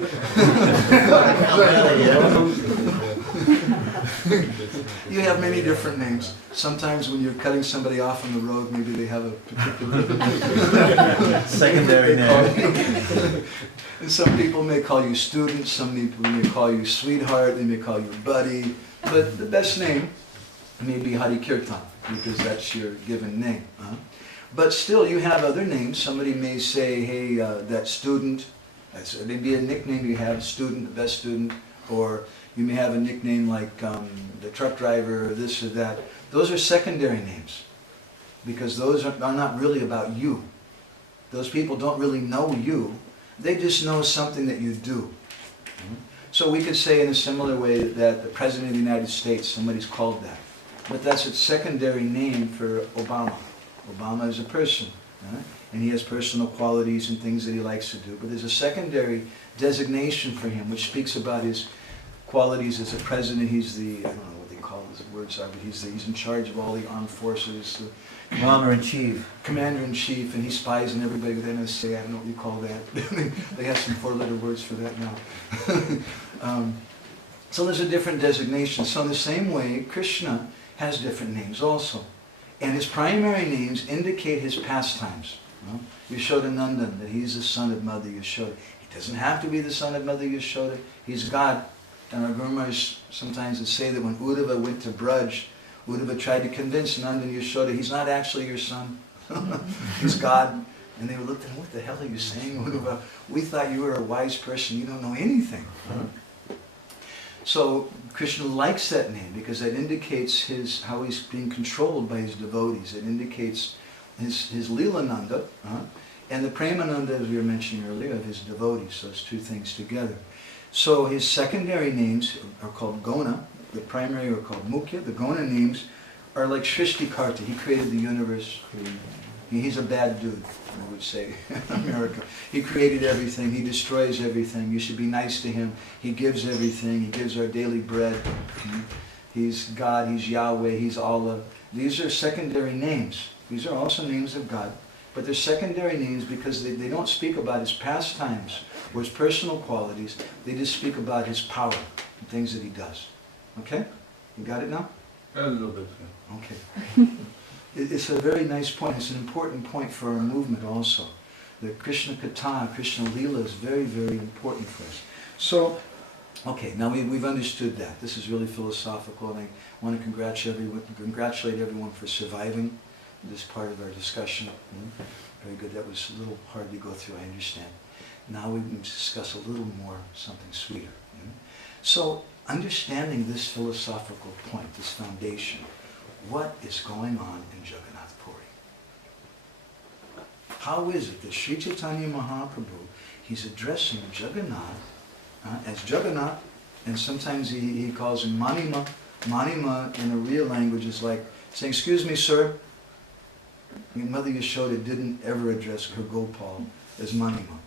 You have many different names. Sometimes when you're cutting somebody off on the road, maybe they have a particular secondary name. And some people may call you student, some people may call you sweetheart, they may call you buddy. But the best name may be Hari Kirtan, because that's your given name. But still, you have other names. Somebody may say, hey, that student. It may be a nickname you have, student, the best student. Or you may have a nickname like the truck driver, or this or that. Those are secondary names, because those are not really about you. Those people don't really know you. They just know something that you do. So we could say in a similar way that the President of the United States, somebody's called that. But that's a secondary name for Obama. Obama is a person, and he has personal qualities and things that he likes to do. But there's a secondary designation for him, which speaks about his qualities as a president. He's the, I don't know what they call his words are, but he's in charge of all the armed forces. Commander-in-Chief. Commander-in-Chief, and he spies on everybody with NSA. I don't know what you call that. They have some four-letter words for that now. So there's a different designation. So in the same way, Krishna has different names also. And his primary names indicate his pastimes. Yashodanandan, that he's the son of Mother Yashoda. He doesn't have to be the son of Mother Yashoda. He's God. And our Gurus sometimes would say that when Uddhava went to Braj, Uddhava tried to convince Nanda and Yashoda, he's not actually your son. He's God. And they looked at him, what the hell are you saying, Uddhava? We thought you were a wise person. You don't know anything. So Krishna likes that name because that indicates how he's being controlled by his devotees. It indicates his Leelananda and the Premananda, as we were mentioning earlier, of his devotees. Those two things together. So his secondary names are called Gona. The primary are called Mukhya. The Gona names are like Shrishtikarta. He created the universe. He's a bad dude, I would say, in America. He created everything. He destroys everything. You should be nice to him. He gives everything. He gives our daily bread. He's God. He's Yahweh. He's Allah. These are secondary names. These are also names of God. But they're secondary names because they don't speak about his pastimes or his personal qualities. They just speak about his power and things that he does. Okay? You got it now? A little bit. Yeah. Okay. It's a very nice point. It's an important point for our movement also. The Krishna Katha, Krishna Leela is very, very important for us. So, okay, now we've understood that. This is really philosophical, and I want to congratulate everyone for surviving this part of our discussion. Very good. That was a little hard to go through, I understand. Now we can discuss a little more, something sweeter. So, understanding this philosophical point, this foundation, what is going on in Jagannath Puri? How is it that Sri Chaitanya Mahaprabhu, he's addressing Jagannath as Jagannath, and sometimes he calls him Manima. Manima in a real language is like saying, excuse me, sir. Mother Yashoda didn't ever address her Gopal as Manima,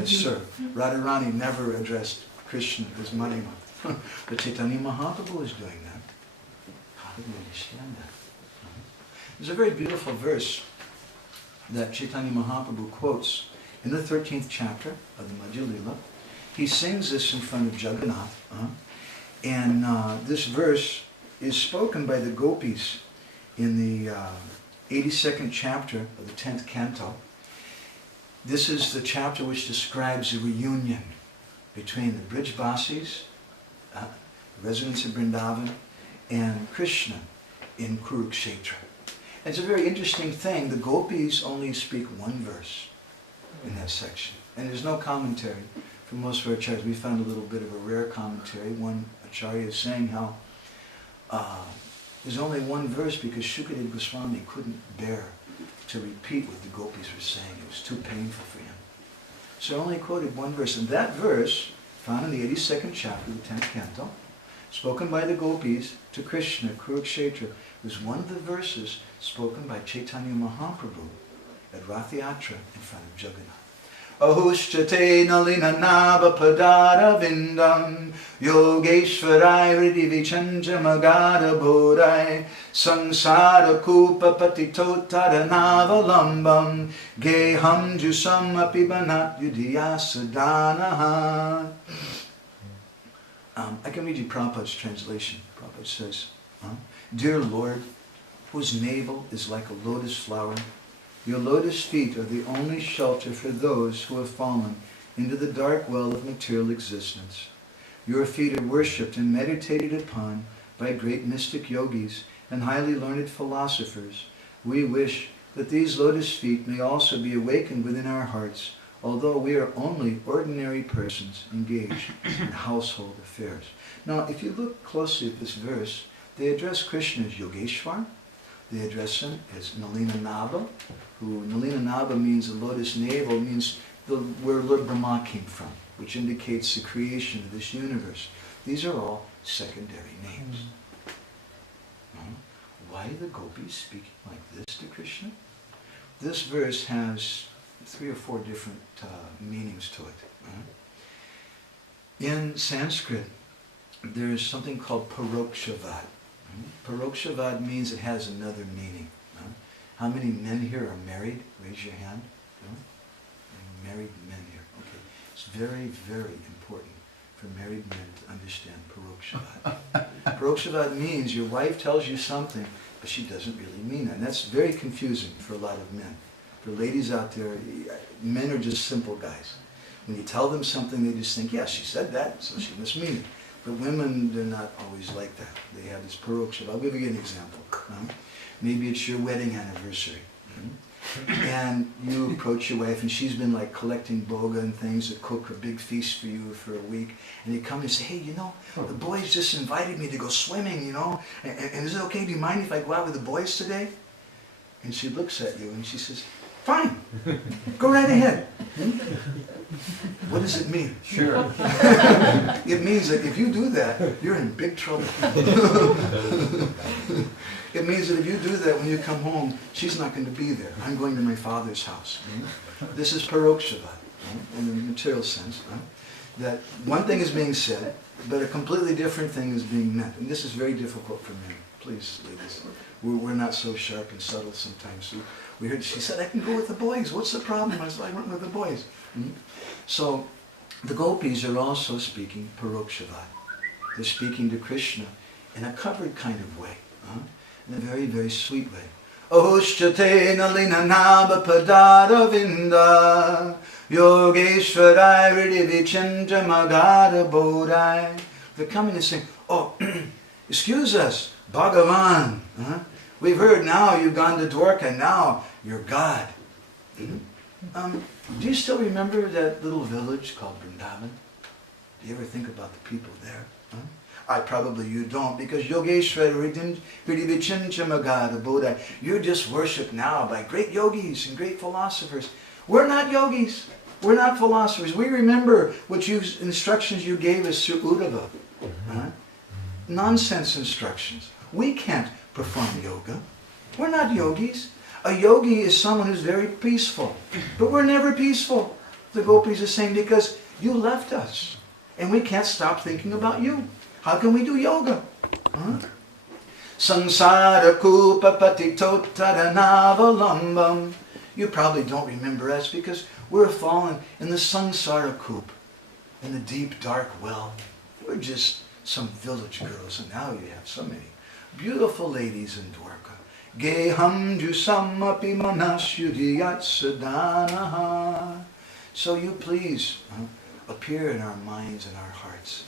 as sir. Radharani never addressed Krishna as Manima. But Chaitanya Mahaprabhu is doing that. How do we understand that? There's a very beautiful verse that Chaitanya Mahaprabhu quotes in the 13th chapter of the Madhya Lila. He sings this in front of Jagannath. And this verse is spoken by the gopis in the 82nd chapter of the 10th canto. This is the chapter which describes a reunion between the Brijvasis, residents of Vrindavan, and Krishna in Kurukshetra. It's a very interesting thing. The gopis only speak one verse in that section. And there's no commentary for most of our acharyas. We found a little bit of a rare commentary. One acharya is saying how there's only one verse because Shukadeva Goswami couldn't bear to repeat what the gopis were saying. It was too painful for him. So I only quoted one verse. And that verse, found in the 82nd chapter of the 10th canto, spoken by the gopis to Krishna, Kurukshetra, was one of the verses spoken by Chaitanya Mahaprabhu at Rath Yatra in front of Jagannath. Ahushchate nalina nava padara vindam yogeshvarai hridi vichancha magada bodhai sansara kupa patitotara navalambam geham jusam apibanat yudhyasadanaha. I can read you Prabhupada's translation. Prabhupada says, Dear Lord, whose navel is like a lotus flower, your lotus feet are the only shelter for those who have fallen into the dark well of material existence. Your feet are worshipped and meditated upon by great mystic yogis and highly learned philosophers. We wish that these lotus feet may also be awakened within our hearts, although we are only ordinary persons engaged in household affairs. Now, if you look closely at this verse, they address Krishna as Yogeshwar. They address him as Nalina Nava, who Nalina Nava means a lotus navel, means where Lord Brahma came from, which indicates the creation of this universe. These are all secondary names. Why are the gopis speaking like this to Krishna? This verse has 3 or 4 different meanings to it. In Sanskrit, there is something called parokshavad. Parokshavad means it has another meaning. How many men here are married? Raise your hand. Married men here. Okay. It's very, very important for married men to understand parokshavad. Parokshavad means your wife tells you something, but she doesn't really mean it. And that's very confusing for a lot of men. For ladies out there, men are just simple guys. When you tell them something, they just think, yeah, she said that, so she must mean it. But women, they're not always like that. They have this parokshavad. I'll give you an example. Maybe it's your wedding anniversary. And you approach your wife, and she's been like collecting boga and things to cook a big feast for you for a week. And you come and say, hey, the boys just invited me to go swimming, and is it okay? Do you mind if I go out with the boys today? And she looks at you and she says, fine, go right ahead. What does it mean? Sure. It means that if you do that, you're in big trouble. It means that if you do that when you come home, she's not going to be there. I'm going to my father's house. This is parokshavad, in the material sense. That one thing is being said, but a completely different thing is being meant. And this is very difficult for men. Please, ladies, we're not so sharp and subtle sometimes. So we heard, she said, I can go with the boys. What's the problem? I said, I went with the boys. So the gopis are also speaking parokshavad. They're speaking to Krishna in a covered kind of way, in a very, very sweet way. Oshchate nalina naba padara vinda yogeshwarai ridivichandra magada bodhai. They're coming and saying, oh, excuse us, Bhagavan. We've heard now you've gone to Dwarka, now you're God. Do you still remember that little village called Vrindavan? Do you ever think about the people there? Probably you don't, because Yogeshwara Ridivichincha Magada Bodhai, you're just worshipped now by great yogis and great philosophers. We're not yogis. We're not philosophers. We remember what instructions you gave us through Uddhava. Nonsense instructions. We can't perform yoga. We're not yogis. A yogi is someone who's very peaceful. But we're never peaceful, the gopis are saying, because you left us. And we can't stop thinking about you. How can we do yoga? Sansara kupa patitotara navalambam. You probably don't remember us because we're fallen in the sansara coop, in the deep dark well. We're just some village girls, and now you have so many beautiful ladies in Dwarka. Geham jusam api manasyudiyat sadanaha. So you please appear in our minds and our hearts.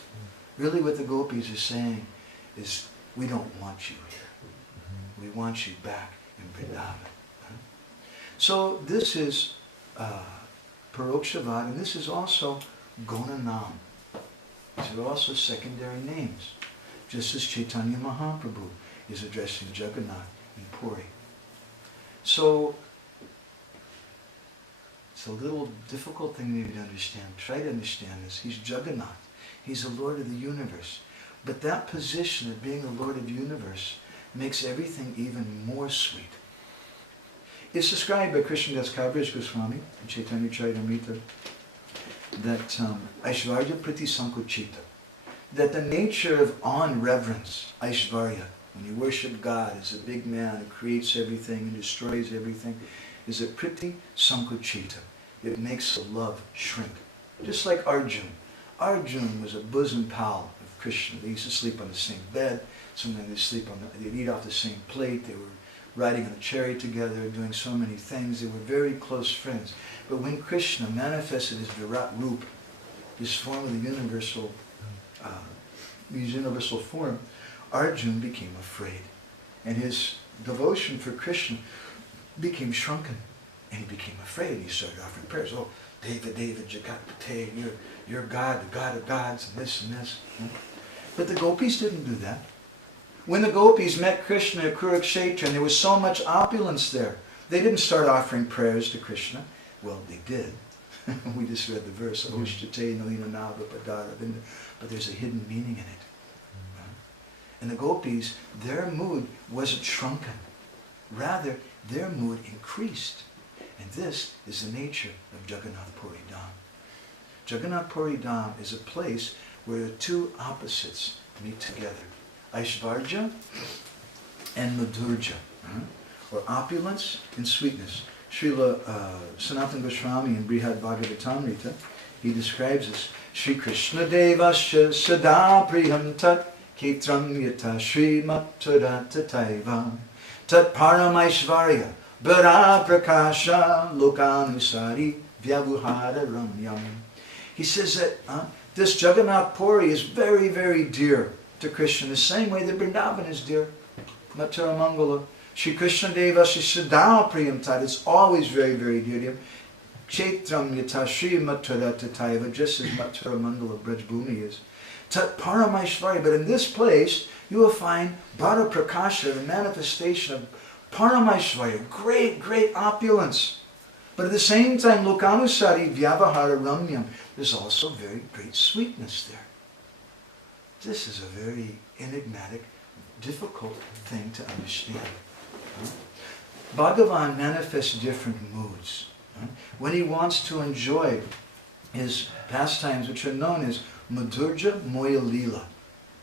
Really what the gopis are saying is, we don't want you here. We want you back in Vrindavan. So this is Parokshavad, and this is also Gonanam. These are also secondary names. Just as Chaitanya Mahaprabhu is addressing Jagannath in Puri. So, it's a little difficult thing maybe to understand. Try to understand this. He's Jagannath. He's the Lord of the universe. But that position of being the Lord of the universe makes everything even more sweet. It's described by Krishnadas Kaviraj Goswami in Chaitanya Charitamrita that Aishvarya Priti Sankuchita, that the nature of awe and reverence, Aishvarya, when you worship God as a big man who creates everything and destroys everything, is a Priti Sankuchita. It makes the love shrink. Just like Arjuna. Arjuna was a bosom pal of Krishna. They used to sleep on the same bed. Sometimes they'd eat off the same plate. They were riding on a chariot together, doing so many things. They were very close friends. But when Krishna manifested his Virat Rup, this form of the universal form, Arjuna became afraid. And his devotion for Krishna became shrunken. And he became afraid. He started offering prayers. Oh, Deva, Deva, Jagat Pate, you're God, the God of gods, and this and this. But the gopis didn't do that. When the gopis met Krishna at Kurukshetra, and there was so much opulence there, they didn't start offering prayers to Krishna. Well, they did. We just read the verse, but there's a hidden meaning in it. And the gopis, their mood wasn't shrunken. Rather, their mood increased. And this is the nature of Jagannath Puri Dham. Jagannath Puri Dham is a place where the two opposites meet together. Aishvarya and Madhurja, or opulence and sweetness. Srila Sanatana Goswami in Brihad Bhagavatamrita, he describes this. Shri Krishna Devasya Sada Priham Tat Ketram Yata Shri Maturatataiva Tat Paramaishvarya Bara Prakasha Lokanusari Vyavuhara Ramyam. He says that this Jagannath Puri is very, very dear to Krishna, the same way that Vrindavan is dear. Mathura Mangala. Shri Krishna Deva Shri Sada Priyam Tat. It's always very, very dear to him. Kshetram Yata Shri Mathura Tataiva, just as Mathura Mangala Brajbhumi is. Tat Paramaishvarya. But in this place, you will find Bhara Prakasha, the manifestation of Paramaishvarya, great, great opulence. But at the same time, Lokanusari Vyavahara Ramyam, there's also very great sweetness there. This is a very enigmatic, difficult thing to understand. Bhagavan manifests different moods. When he wants to enjoy his pastimes, which are known as Madhurja Moya Lila,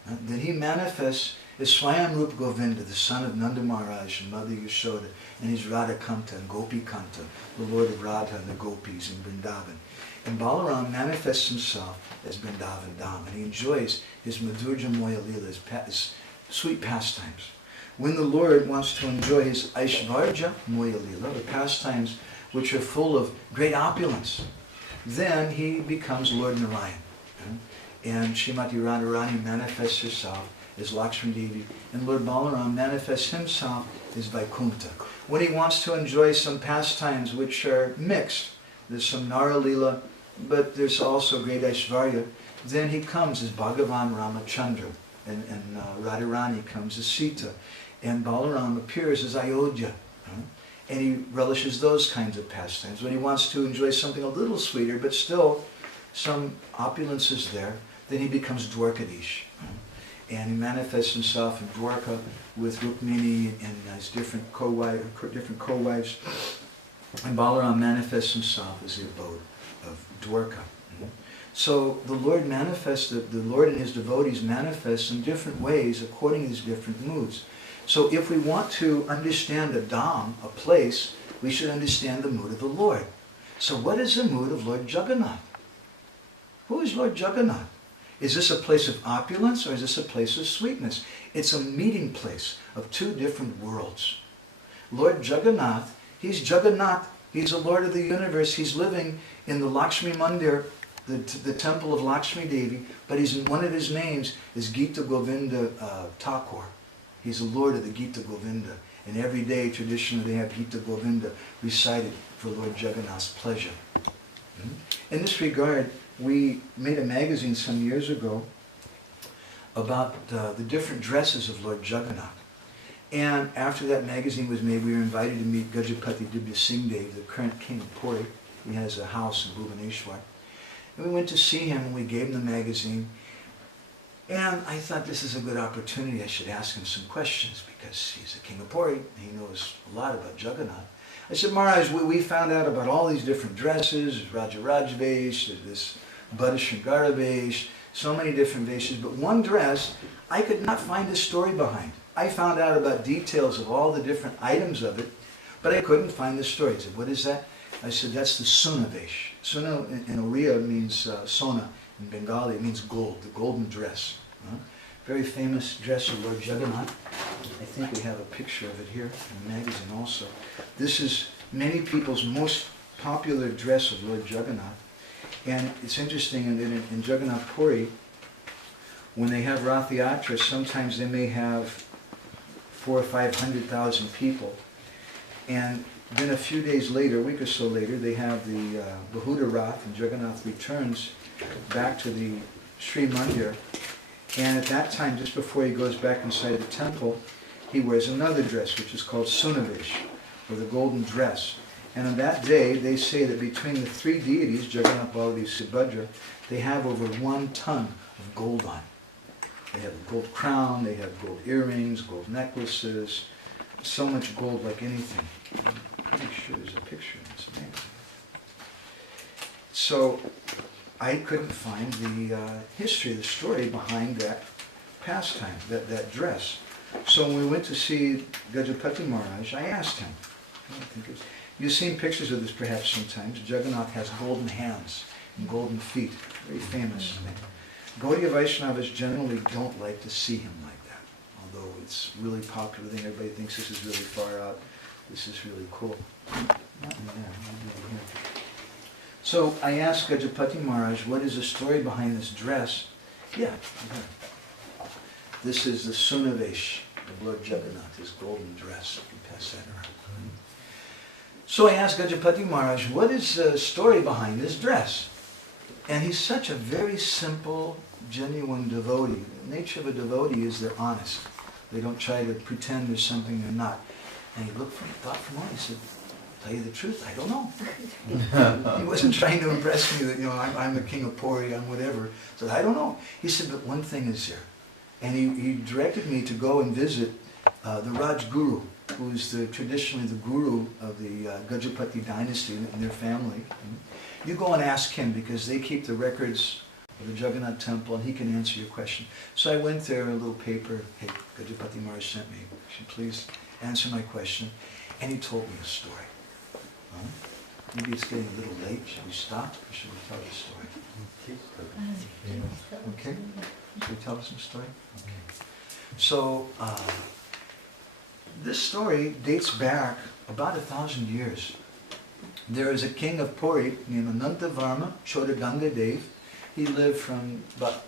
then he manifests as Swayam Rup Govinda, the son of Nanda Maharaj and Mother Yashoda, and he's Radha Kanta and Gopi Kanta, the Lord of Radha and the Gopis in Vrindavan. And Balaram manifests himself as Vrindavan Dham, and he enjoys his Madhurja Moya Lila, his sweet pastimes. When the Lord wants to enjoy his Aishvarja Moya Lila, the pastimes which are full of great opulence, then he becomes Lord Narayan. And Srimati Radharani manifests herself as Lakshmi Devi, and Lord Balaram manifests himself as Vaikuntha. When he wants to enjoy some pastimes which are mixed, there's some Nara Lila, but there's also great Aishvarya, then he comes as Bhagavan Ramachandra, and Radharani comes as Sita, and Balaram appears as Ayodhya, and he relishes those kinds of pastimes. When he wants to enjoy something a little sweeter, but still some opulence is there, then he becomes Dwarkadish. And he manifests himself in Dwarka with Rukmini and his different co-wives. And Balaram manifests himself as the abode of Dwarka. So the Lord manifests, the Lord and his devotees manifest in different ways according to these different moods. So if we want to understand a dham, a place, we should understand the mood of the Lord. So what is the mood of Lord Jagannath? Who is Lord Jagannath? Is this a place of opulence or is this a place of sweetness? It's a meeting place of two different worlds. Lord Jagannath, he's Jagannath. He's the Lord of the universe. He's living in the Lakshmi Mandir, the temple of Lakshmi Devi, but one of his names is Gita Govinda Thakur. He's the Lord of the Gita Govinda. And every day, traditionally, they have Gita Govinda recited for Lord Jagannath's pleasure. In this regard, we made a magazine some years ago about the different dresses of Lord Jagannath. And after that magazine was made, we were invited to meet Gajapati Dibya Singh Dev, the current king of Puri. He has a house in Bhubaneswar. And we went to see him and we gave him the magazine. And I thought this is a good opportunity. I should ask him some questions because he's the king of Puri. He knows a lot about Jagannath. I said, Maharaj, we found out about all these different dresses, Raja Rajvesh, there's this Bada Shringara Vesh, so many different Veshas, but one dress I could not find a story behind. I found out about details of all the different items of it, but I couldn't find the story. I said, what is that? I said, that's the Sona Vesh. Sona in Oriya means Sona. In Bengali it means gold, the golden dress. Very famous dress of Lord Jagannath. I think we have a picture of it here in the magazine also. This is many people's most popular dress of Lord Jagannath. And it's interesting in Jagannath Puri, when they have Rath Yatra, sometimes they may have 400,000 or 500,000 people. And then a few days later, a week or so later, they have the Bahuda Rath, and Jagannath returns back to the Sri Mandir. And at that time, just before he goes back inside the temple, he wears another dress, which is called Sunavesh, or the golden dress. And on that day, they say that between the three deities, Jagannath, Baladev, Subhadra, they have over 1 ton of gold on. They have a gold crown, they have gold earrings, gold necklaces, so much gold like anything. I'm pretty sure there's a picture in this magazine. So I couldn't find the history, the story behind that pastime, that dress. So when we went to see Gajapati Maharaj, I asked him, you've seen pictures of this perhaps sometimes. Jagannath has golden hands and golden feet, very famous. Gaudiya Vaishnavas generally don't like to see him like that, although it's really popular thing. Everybody thinks this is really far out. This is really cool. Not in there, maybe in here. So I asked Gajapati Maharaj, what is the story behind this dress? Yeah, okay. This is the Sunavesh of Lord Jagannath, his golden dress. You can pass that around. So I asked Gajapati Maharaj, what is the story behind this dress? And he's such a very simple, genuine devotee. The nature of a devotee is they're honest. They don't try to pretend there's something they're not. And he thought for a moment, he said, tell you the truth, I don't know. He wasn't trying to impress me that, I'm the king of Puri, I'm whatever. So I don't know. He said, but one thing is there. And he directed me to go and visit the Raj Guru, who is traditionally the guru of the Gajapati dynasty and their family. You go and ask him because they keep the records of the Jagannath temple and he can answer your question. So I went there, a little paper, hey, Gajapati Maharaj sent me, would you please answer my question? And he told me a story. Maybe it's getting a little late. Should we stop or should we tell the story? Okay? Should we tell some story? Okay. So, this story dates back about 1,000 years. There is a king of Puri named Anantavarma Chodaganga Dev. He ruled from about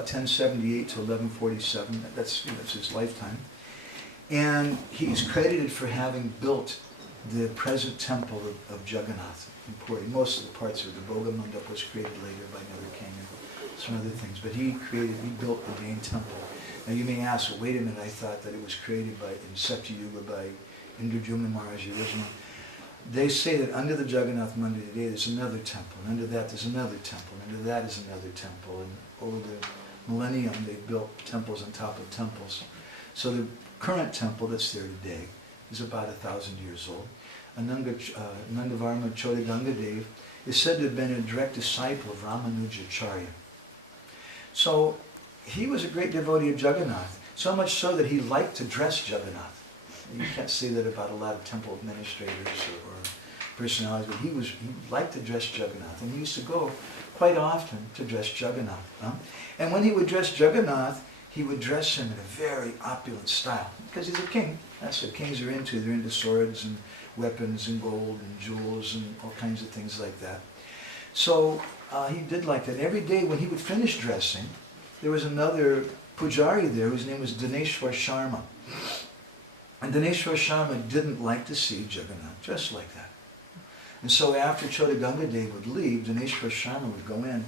1078 to 1147. That's his lifetime. And he's credited for having built the present temple of Jagannath in Puri. Most of the parts of the Bhoga Mandap was created later by another king and some other things. But he built the main temple. Now you may ask, well, wait a minute, I thought that it was created in Satya Yuga by Indradyumna Maharaj, the original. They say that under the Jagannath Mandir today there's another temple, and under that there's another temple, and under that is another temple, and over the millennium they built temples on top of temples. So the current temple that's there today is about 1,000 years old. Anandavarma Chodaganga Dev is said to have been a direct disciple of Ramanujacharya. So he was a great devotee of Jagannath, so much so that he liked to dress Jagannath. You can't say that about a lot of temple administrators or personalities, but he liked to dress Jagannath. And he used to go quite often to dress Jagannath. And when he would dress Jagannath, he would dress him in a very opulent style, because he's a king. That's what kings are into. They're into swords and weapons and gold and jewels and all kinds of things like that. So he did like that. And every day when he would finish dressing, there was another pujari there whose name was Dineshwar Sharma. And Dineshwar Sharma didn't like to see Jagannath dressed like that. And so after Chodaganga Dev would leave, Dineshwar Sharma would go in and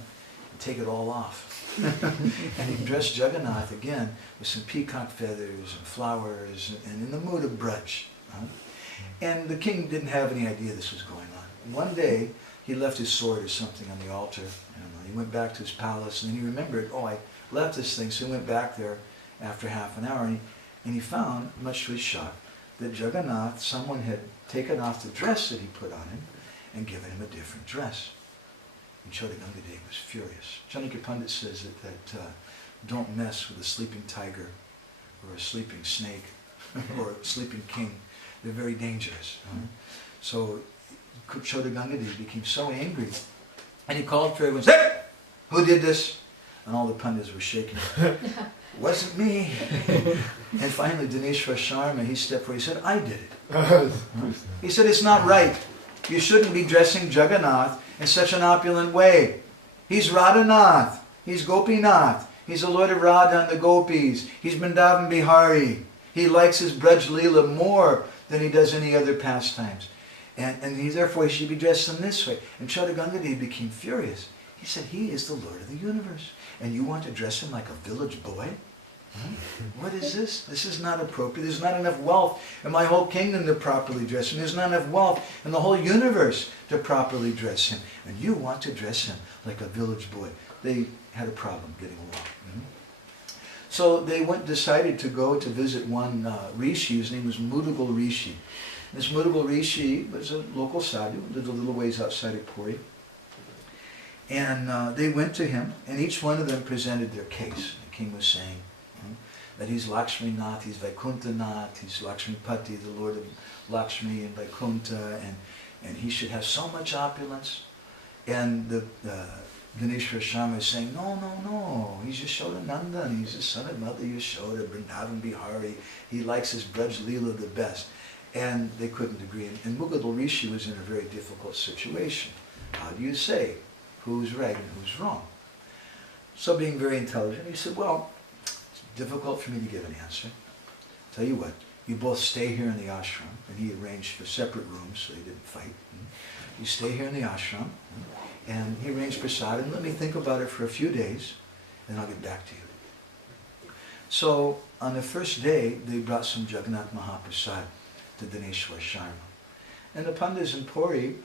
take it all off. And he'd dress Jagannath again with some peacock feathers and flowers and in the mood of brunch. And the king didn't have any idea this was going on. One day, he left his sword or something on the altar. I don't know. He went back to his palace and then he remembered, oh, I left this thing. So he went back there after half an hour and he found, much to his shock, that Jagannath, someone had taken off the dress that he put on him and given him a different dress. And Chodaganga Dev was furious. Chanakya Pandit says that don't mess with a sleeping tiger or a sleeping snake or a sleeping king. They're very dangerous. So Chodaganga Dev became so angry and he called for everyone and said, hey, who did this? And all the Pandits were shaking. Wasn't me. And finally Dineshwar Sharma, he stepped forward, he said, I did it. He said, it's not right. You shouldn't be dressing Jagannath in such an opulent way. He's Radhanath. He's Gopinath. He's the Lord of Radha and the Gopis. He's Vrindavan Bihari. He likes his Braj Leela more than he does any other pastimes. And therefore he should be dressed in this way. And Chodaganga Dev became furious. He said, he is the Lord of the universe. And you want to dress him like a village boy? What is this? This is not appropriate. There's not enough wealth in my whole kingdom to properly dress him. There's not enough wealth in the whole universe to properly dress him. And you want to dress him like a village boy. They had a problem getting along. So they decided to go to visit one rishi. His name was Mudugal Rishi. This Mudugal Rishi was a local sadhu, lived a little ways outside of Puri. And they went to him, and each one of them presented their case. The king was saying that he's Lakshmi Nath, he's Vaikuntha Nath, he's Lakshmi Pati, the Lord of Lakshmi and Vaikuntha, and he should have so much opulence. And the Dineshwar Sharma is saying, no, he's Yashoda Nandan, he's the son of Mother Yashoda, Vrindavan Bihari, he likes his Braj Leela the best. And they couldn't agree. And Mugadal Rishi was in a very difficult situation. How do you say who's right and who's wrong? So being very intelligent, he said, well, it's difficult for me to give an answer. Tell you what, you both stay here in the ashram. And he arranged for separate rooms so they didn't fight. You stay here in the ashram. And he arranged prasad, and let me think about it for a few days, and I'll get back to you. So on the first day, they brought some Jagannath Mahaprasad to Dineshwar Sharma. And the Pandits in Puri,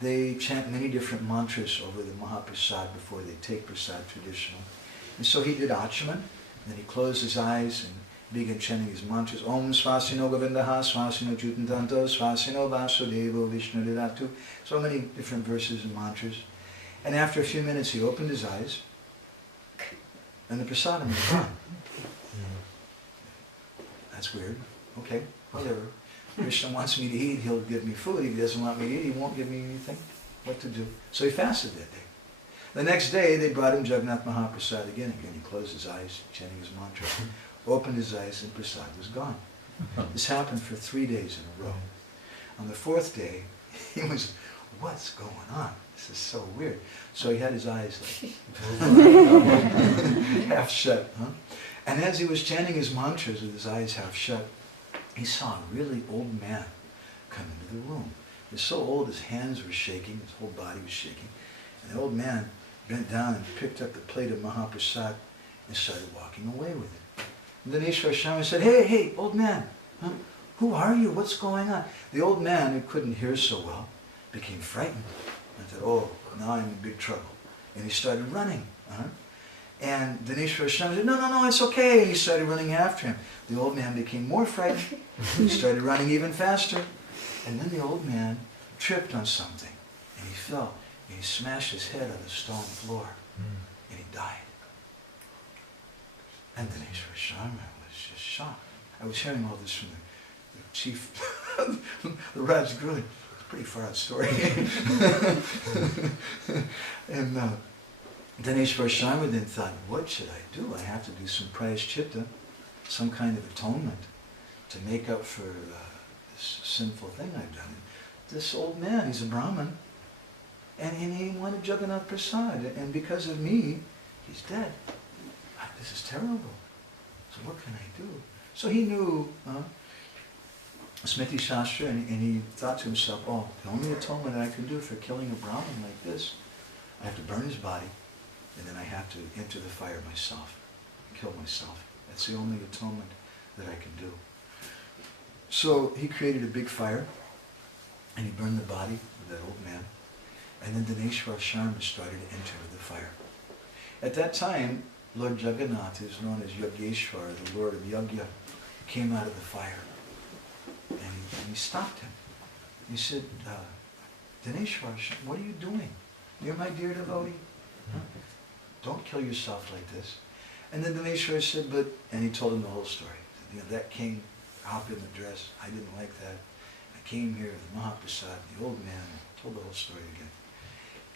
they chant many different mantras over the Mahaprasad before they take prasad traditional. And so he did Achman, and then he closed his eyes and began chanting his mantras. Om Swasino Govindaha, Swasino Jutantanto, Swasino Vasudevo Vishnu Didatu. So many different verses and mantras. And after a few minutes he opened his eyes, and the prasadam was gone. That's weird. Okay, whatever. Krishna wants me to eat, he'll give me food. If he doesn't want me to eat, he won't give me anything. What to do? So he fasted that day. The next day, they brought him Jagannath Mahaprasad again. He closed his eyes, chanting his mantra, opened his eyes, and prasad was gone. This happened for 3 days in a row. On the fourth day, he was, what's going on? This is so weird. So he had his eyes like half shut. And as he was chanting his mantras with his eyes half shut, he saw a really old man come into the room. He was so old his hands were shaking, his whole body was shaking. And the old man bent down and picked up the plate of Mahaprasad and started walking away with it. And Dineshwar Sharma said, hey, old man, who are you? What's going on? The old man, who couldn't hear so well, became frightened. And said, oh, now I'm in big trouble. And he started running. And Dineshwar Sharma said, no, it's okay. And he started running after him. The old man became more frightened. He started running even faster. And then the old man tripped on something. And he fell. And he smashed his head on the stone floor. And he died. And Dineshwar Sharma was just shocked. I was hearing all this from the chief, the Raj Guru. It's a pretty far out story. And Dineshwar Sharma then thought, what should I do? I have to do some prayashchitta, some kind of atonement to make up for this sinful thing I've done. This old man, he's a Brahmin, and he wanted Jagannath Prasad, and because of me, he's dead. This is terrible. So what can I do? So he knew Smriti Shastra, and he thought to himself, oh, the only atonement I can do for killing a Brahmin like this, I have to burn his body, and then I have to enter the fire myself, kill myself. That's the only atonement that I can do. So he created a big fire, and he burned the body of that old man, and then Dineshwar Sharma started to enter the fire. At that time, Lord Jagannath, who is known as Yogeshwar, the Lord of Yagya, came out of the fire, and he stopped him. He said, Dineshwar, what are you doing? You're my dear devotee. Huh? Don't kill yourself like this. And then Dineshwar said, and he told him the whole story. You know, that king, hop in the dress, I didn't like that. I came here with Mahaprasad, the old man, and told the whole story again.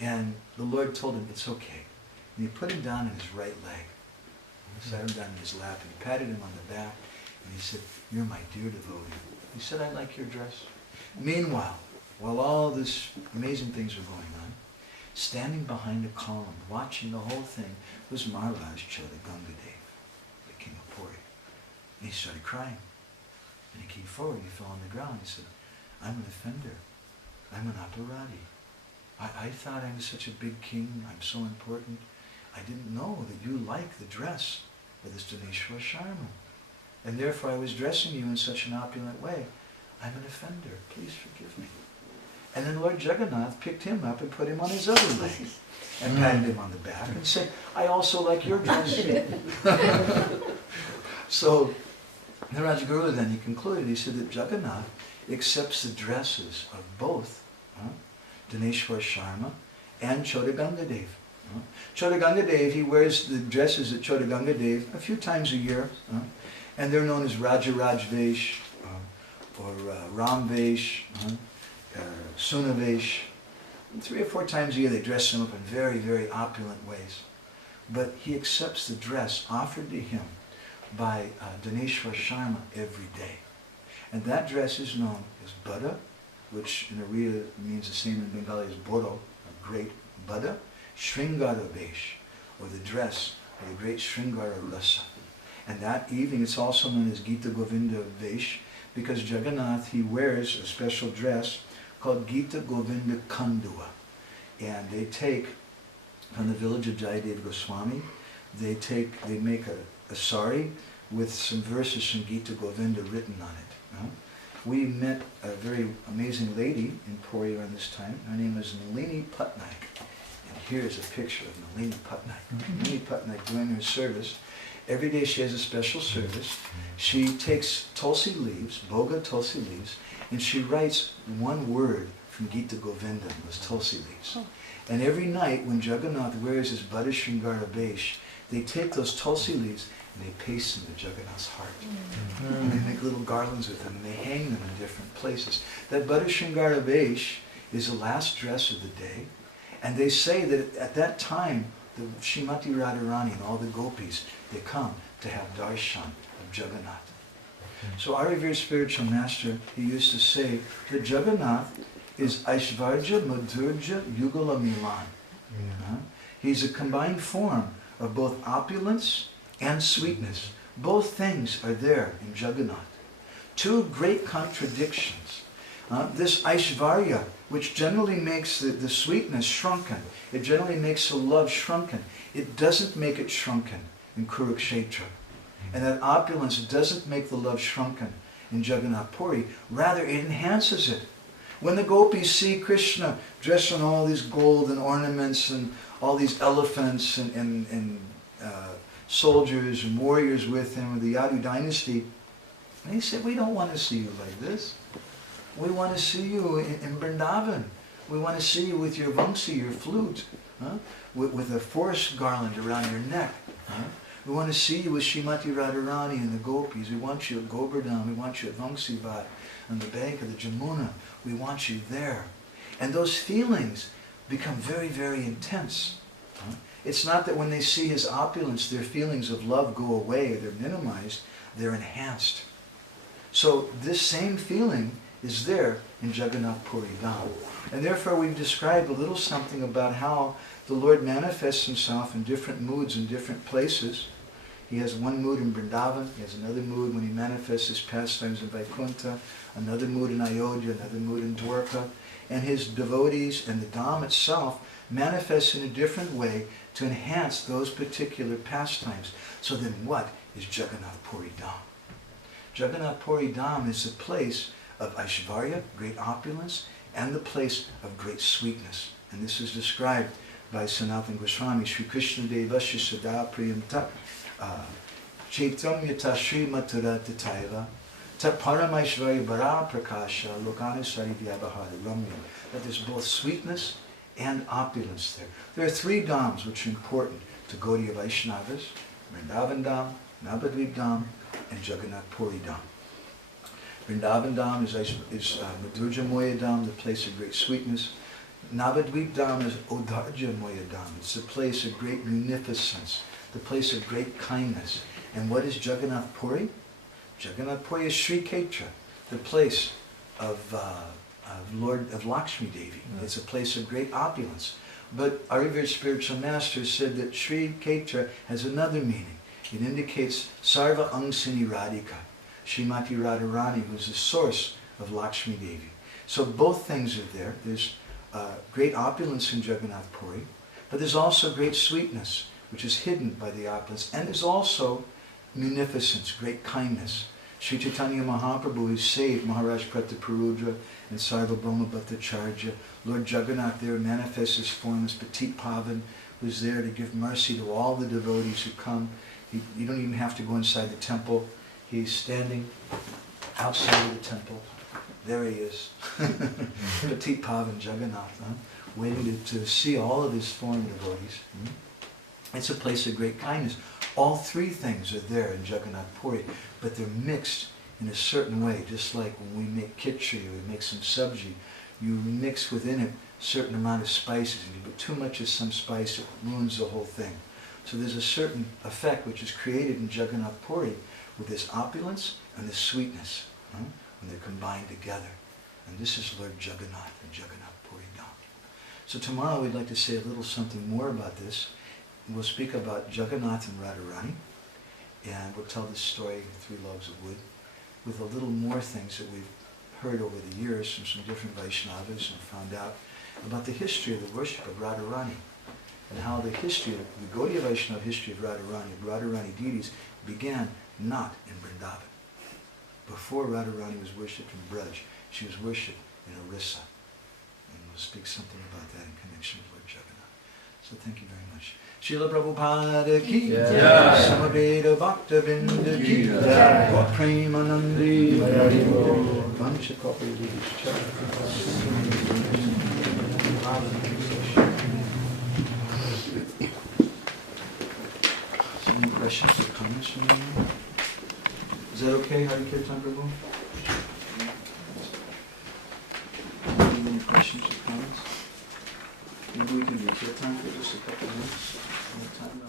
And the Lord told him, it's okay. And he put him down on his right leg. He sat him down in his lap, and he patted him on the back, and he said, you're my dear devotee. He said, I like your dress. Meanwhile, while all these amazing things were going on, standing behind a column, watching the whole thing, was Maharaj Chodagangadev, the king of Puri. And he started crying. And he came forward, he fell on the ground. He said, I'm an offender. I'm an aparadi. I thought I was such a big king, I'm so important. I didn't know that you like the dress of this Dineshwar Sharma. And therefore I was dressing you in such an opulent way. I'm an offender, please forgive me. And then Lord Jagannath picked him up and put him on his other leg and patted him on the back and said, I also like your dress. So the Rajaguru then, he concluded, he said that Jagannath accepts the dresses of both Dineshwar Sharma and Chodagangadev. Chodagangadev, he wears the dresses at Chodagangadev a few times a year, and they're known as Rajaraj Vesh, or Ram Vesh, Suna Vesh. 3 or 4 times a year they dress him up in very, very opulent ways. But he accepts the dress offered to him by Dineshwar Sharma every day. And that dress is known as Bada, which in Oriya means the same in Bengali as Boro, a great Bada, Sringara Vesh, or the dress of the great Sringara Rasa. And that evening it's also known as Gita Govinda Vesh, because Jagannath, he wears a special dress called Gita Govinda Kandua. And they take, from the village of Jayadev Goswami, they make a sari with some verses from Gita Govinda written on it. We met a very amazing lady in Puri around this time. Her name is Nalini Patnaik. And here's a picture of Nalini Patnaik. Nalini Patnaik doing her service. Every day she has a special service. She takes tulsi leaves, boga tulsi leaves, and she writes one word from Gita Govinda, those tulsi leaves. And every night when Jagannath wears his Bada Shringara Vesh, they take those tulsi leaves and they paste them to Jagannath's heart. And they make little garlands with them and they hang them in different places. That Bada Shringara Vesh is the last dress of the day. And they say that at that time, the Srimati Radharani and all the gopis, they come to have darshan of Jagannath. So our revered spiritual master, he used to say that Jagannath is Aishvarja Madhurja Yugala Milan. He's a combined form of both opulence and sweetness. Both things are there in Jagannath. 2 great contradictions. This Aishvarya, which generally makes the sweetness shrunken, it generally makes the love shrunken, it doesn't make it shrunken in Kurukshetra. And that opulence doesn't make the love shrunken in Jagannath Puri, rather it enhances it. When the gopis see Krishna dressed in all these golden ornaments and all these elephants and soldiers and warriors with him, with the Yadu dynasty, they say, we don't want to see you like this. We want to see you in Vrindavan. We want to see you with your vamsi, your flute, with a forest garland around your neck. We want to see you with Srimati Radharani and the gopis. We want you at Govardhan. We want you at Vamsivat on the bank of the Jamuna. We want you there. And those feelings become very, very intense. It's not that when they see his opulence, their feelings of love go away, they're minimized, they're enhanced. So this same feeling is there in Jagannath Puri Dham. And therefore we've described a little something about how the Lord manifests himself in different moods in different places. He has one mood in Vrindavan, he has another mood when he manifests his pastimes in Vaikuntha, another mood in Ayodhya, another mood in Dwarka. And his devotees and the Dham itself manifests in a different way to enhance those particular pastimes. So then what is Jagannath Puri Dham? Jagannath Puri Dham is the place of Aishvarya, great opulence, and the place of great sweetness. And this is described by Sanatana Goswami, Sri Krishna Devasya Sada Priyam Tat Chaitanya Tashri Mathura Tataiva Tat Paramaishvarya Bara Prakasha Lokana Sari Vyabhara Ramya. That there's both sweetness and opulence there. There are three dhams which are important to Gaudiya Vaishnavas: Vrindavan Dham, Navadvip Dham, and Jagannath Puri Dham. Vrindavan Dham is Madhurya Moya Dham, the place of great sweetness. Navadvip Dham is Odharja Moya Dham. It's the place of great munificence, the place of great kindness. And what is Jagannath Puri? Jagannath Puri is Sri Kshetra, the place of Lord of Lakshmi Devi. It's a place of great opulence. But our revered spiritual master said that Sri Kshetra has another meaning. It indicates Sarva Angsini Radhika, Srimati Radharani, who is the source of Lakshmi Devi. So both things are there. There's great opulence in Jagannath Puri, but there's also great sweetness, which is hidden by the opulence. And there's also munificence, great kindness. Sri Chaitanya Mahaprabhu, who saved Maharaj Prataparudra and Sarvabhauma Bhattacharya. Lord Jagannath there manifests his form as Petit Pavan, who's there to give mercy to all the devotees who come. You don't even have to go inside the temple. He's standing outside of the temple. There he is. Petit Pavan Jagannath, waiting to see all of his foreign devotees. It's a place of great kindness. All three things are there in Jagannath Puri, but they're mixed in a certain way, just like when we make khichdi or we make some sabji. You mix within it a certain amount of spices. If you put too much of some spice, it ruins the whole thing. So there's a certain effect which is created in Jagannath Puri with this opulence and this sweetness when they're combined together. And this is Lord Jagannath and Jagannath Puri Dham. So tomorrow we'd like to say a little something more about this. We'll speak about Jagannath and Radharani, and we'll tell this story in Three Loaves of Wood with a little more things that we've heard over the years from some different Vaishnavas and found out about the history of the worship of Radharani and how the history, the Gaudiya Vaishnava history of Radharani deities began not in Vrindavan. Before Radharani was worshipped in Braj, she was worshipped in Orissa. And we'll speak something about that in connection with Lord Jagannath. So thank you very much. Srila Prabhupada ki jai, Samaveda Bhakta Binda ki jai, Gaur Premanandi Vancha Kapilishcha. Any questions or comments from anyone? Is that okay, Hari Kirtan Prabhu? Any questions or comments? Maybe we can do kirtan for just a couple minutes. Time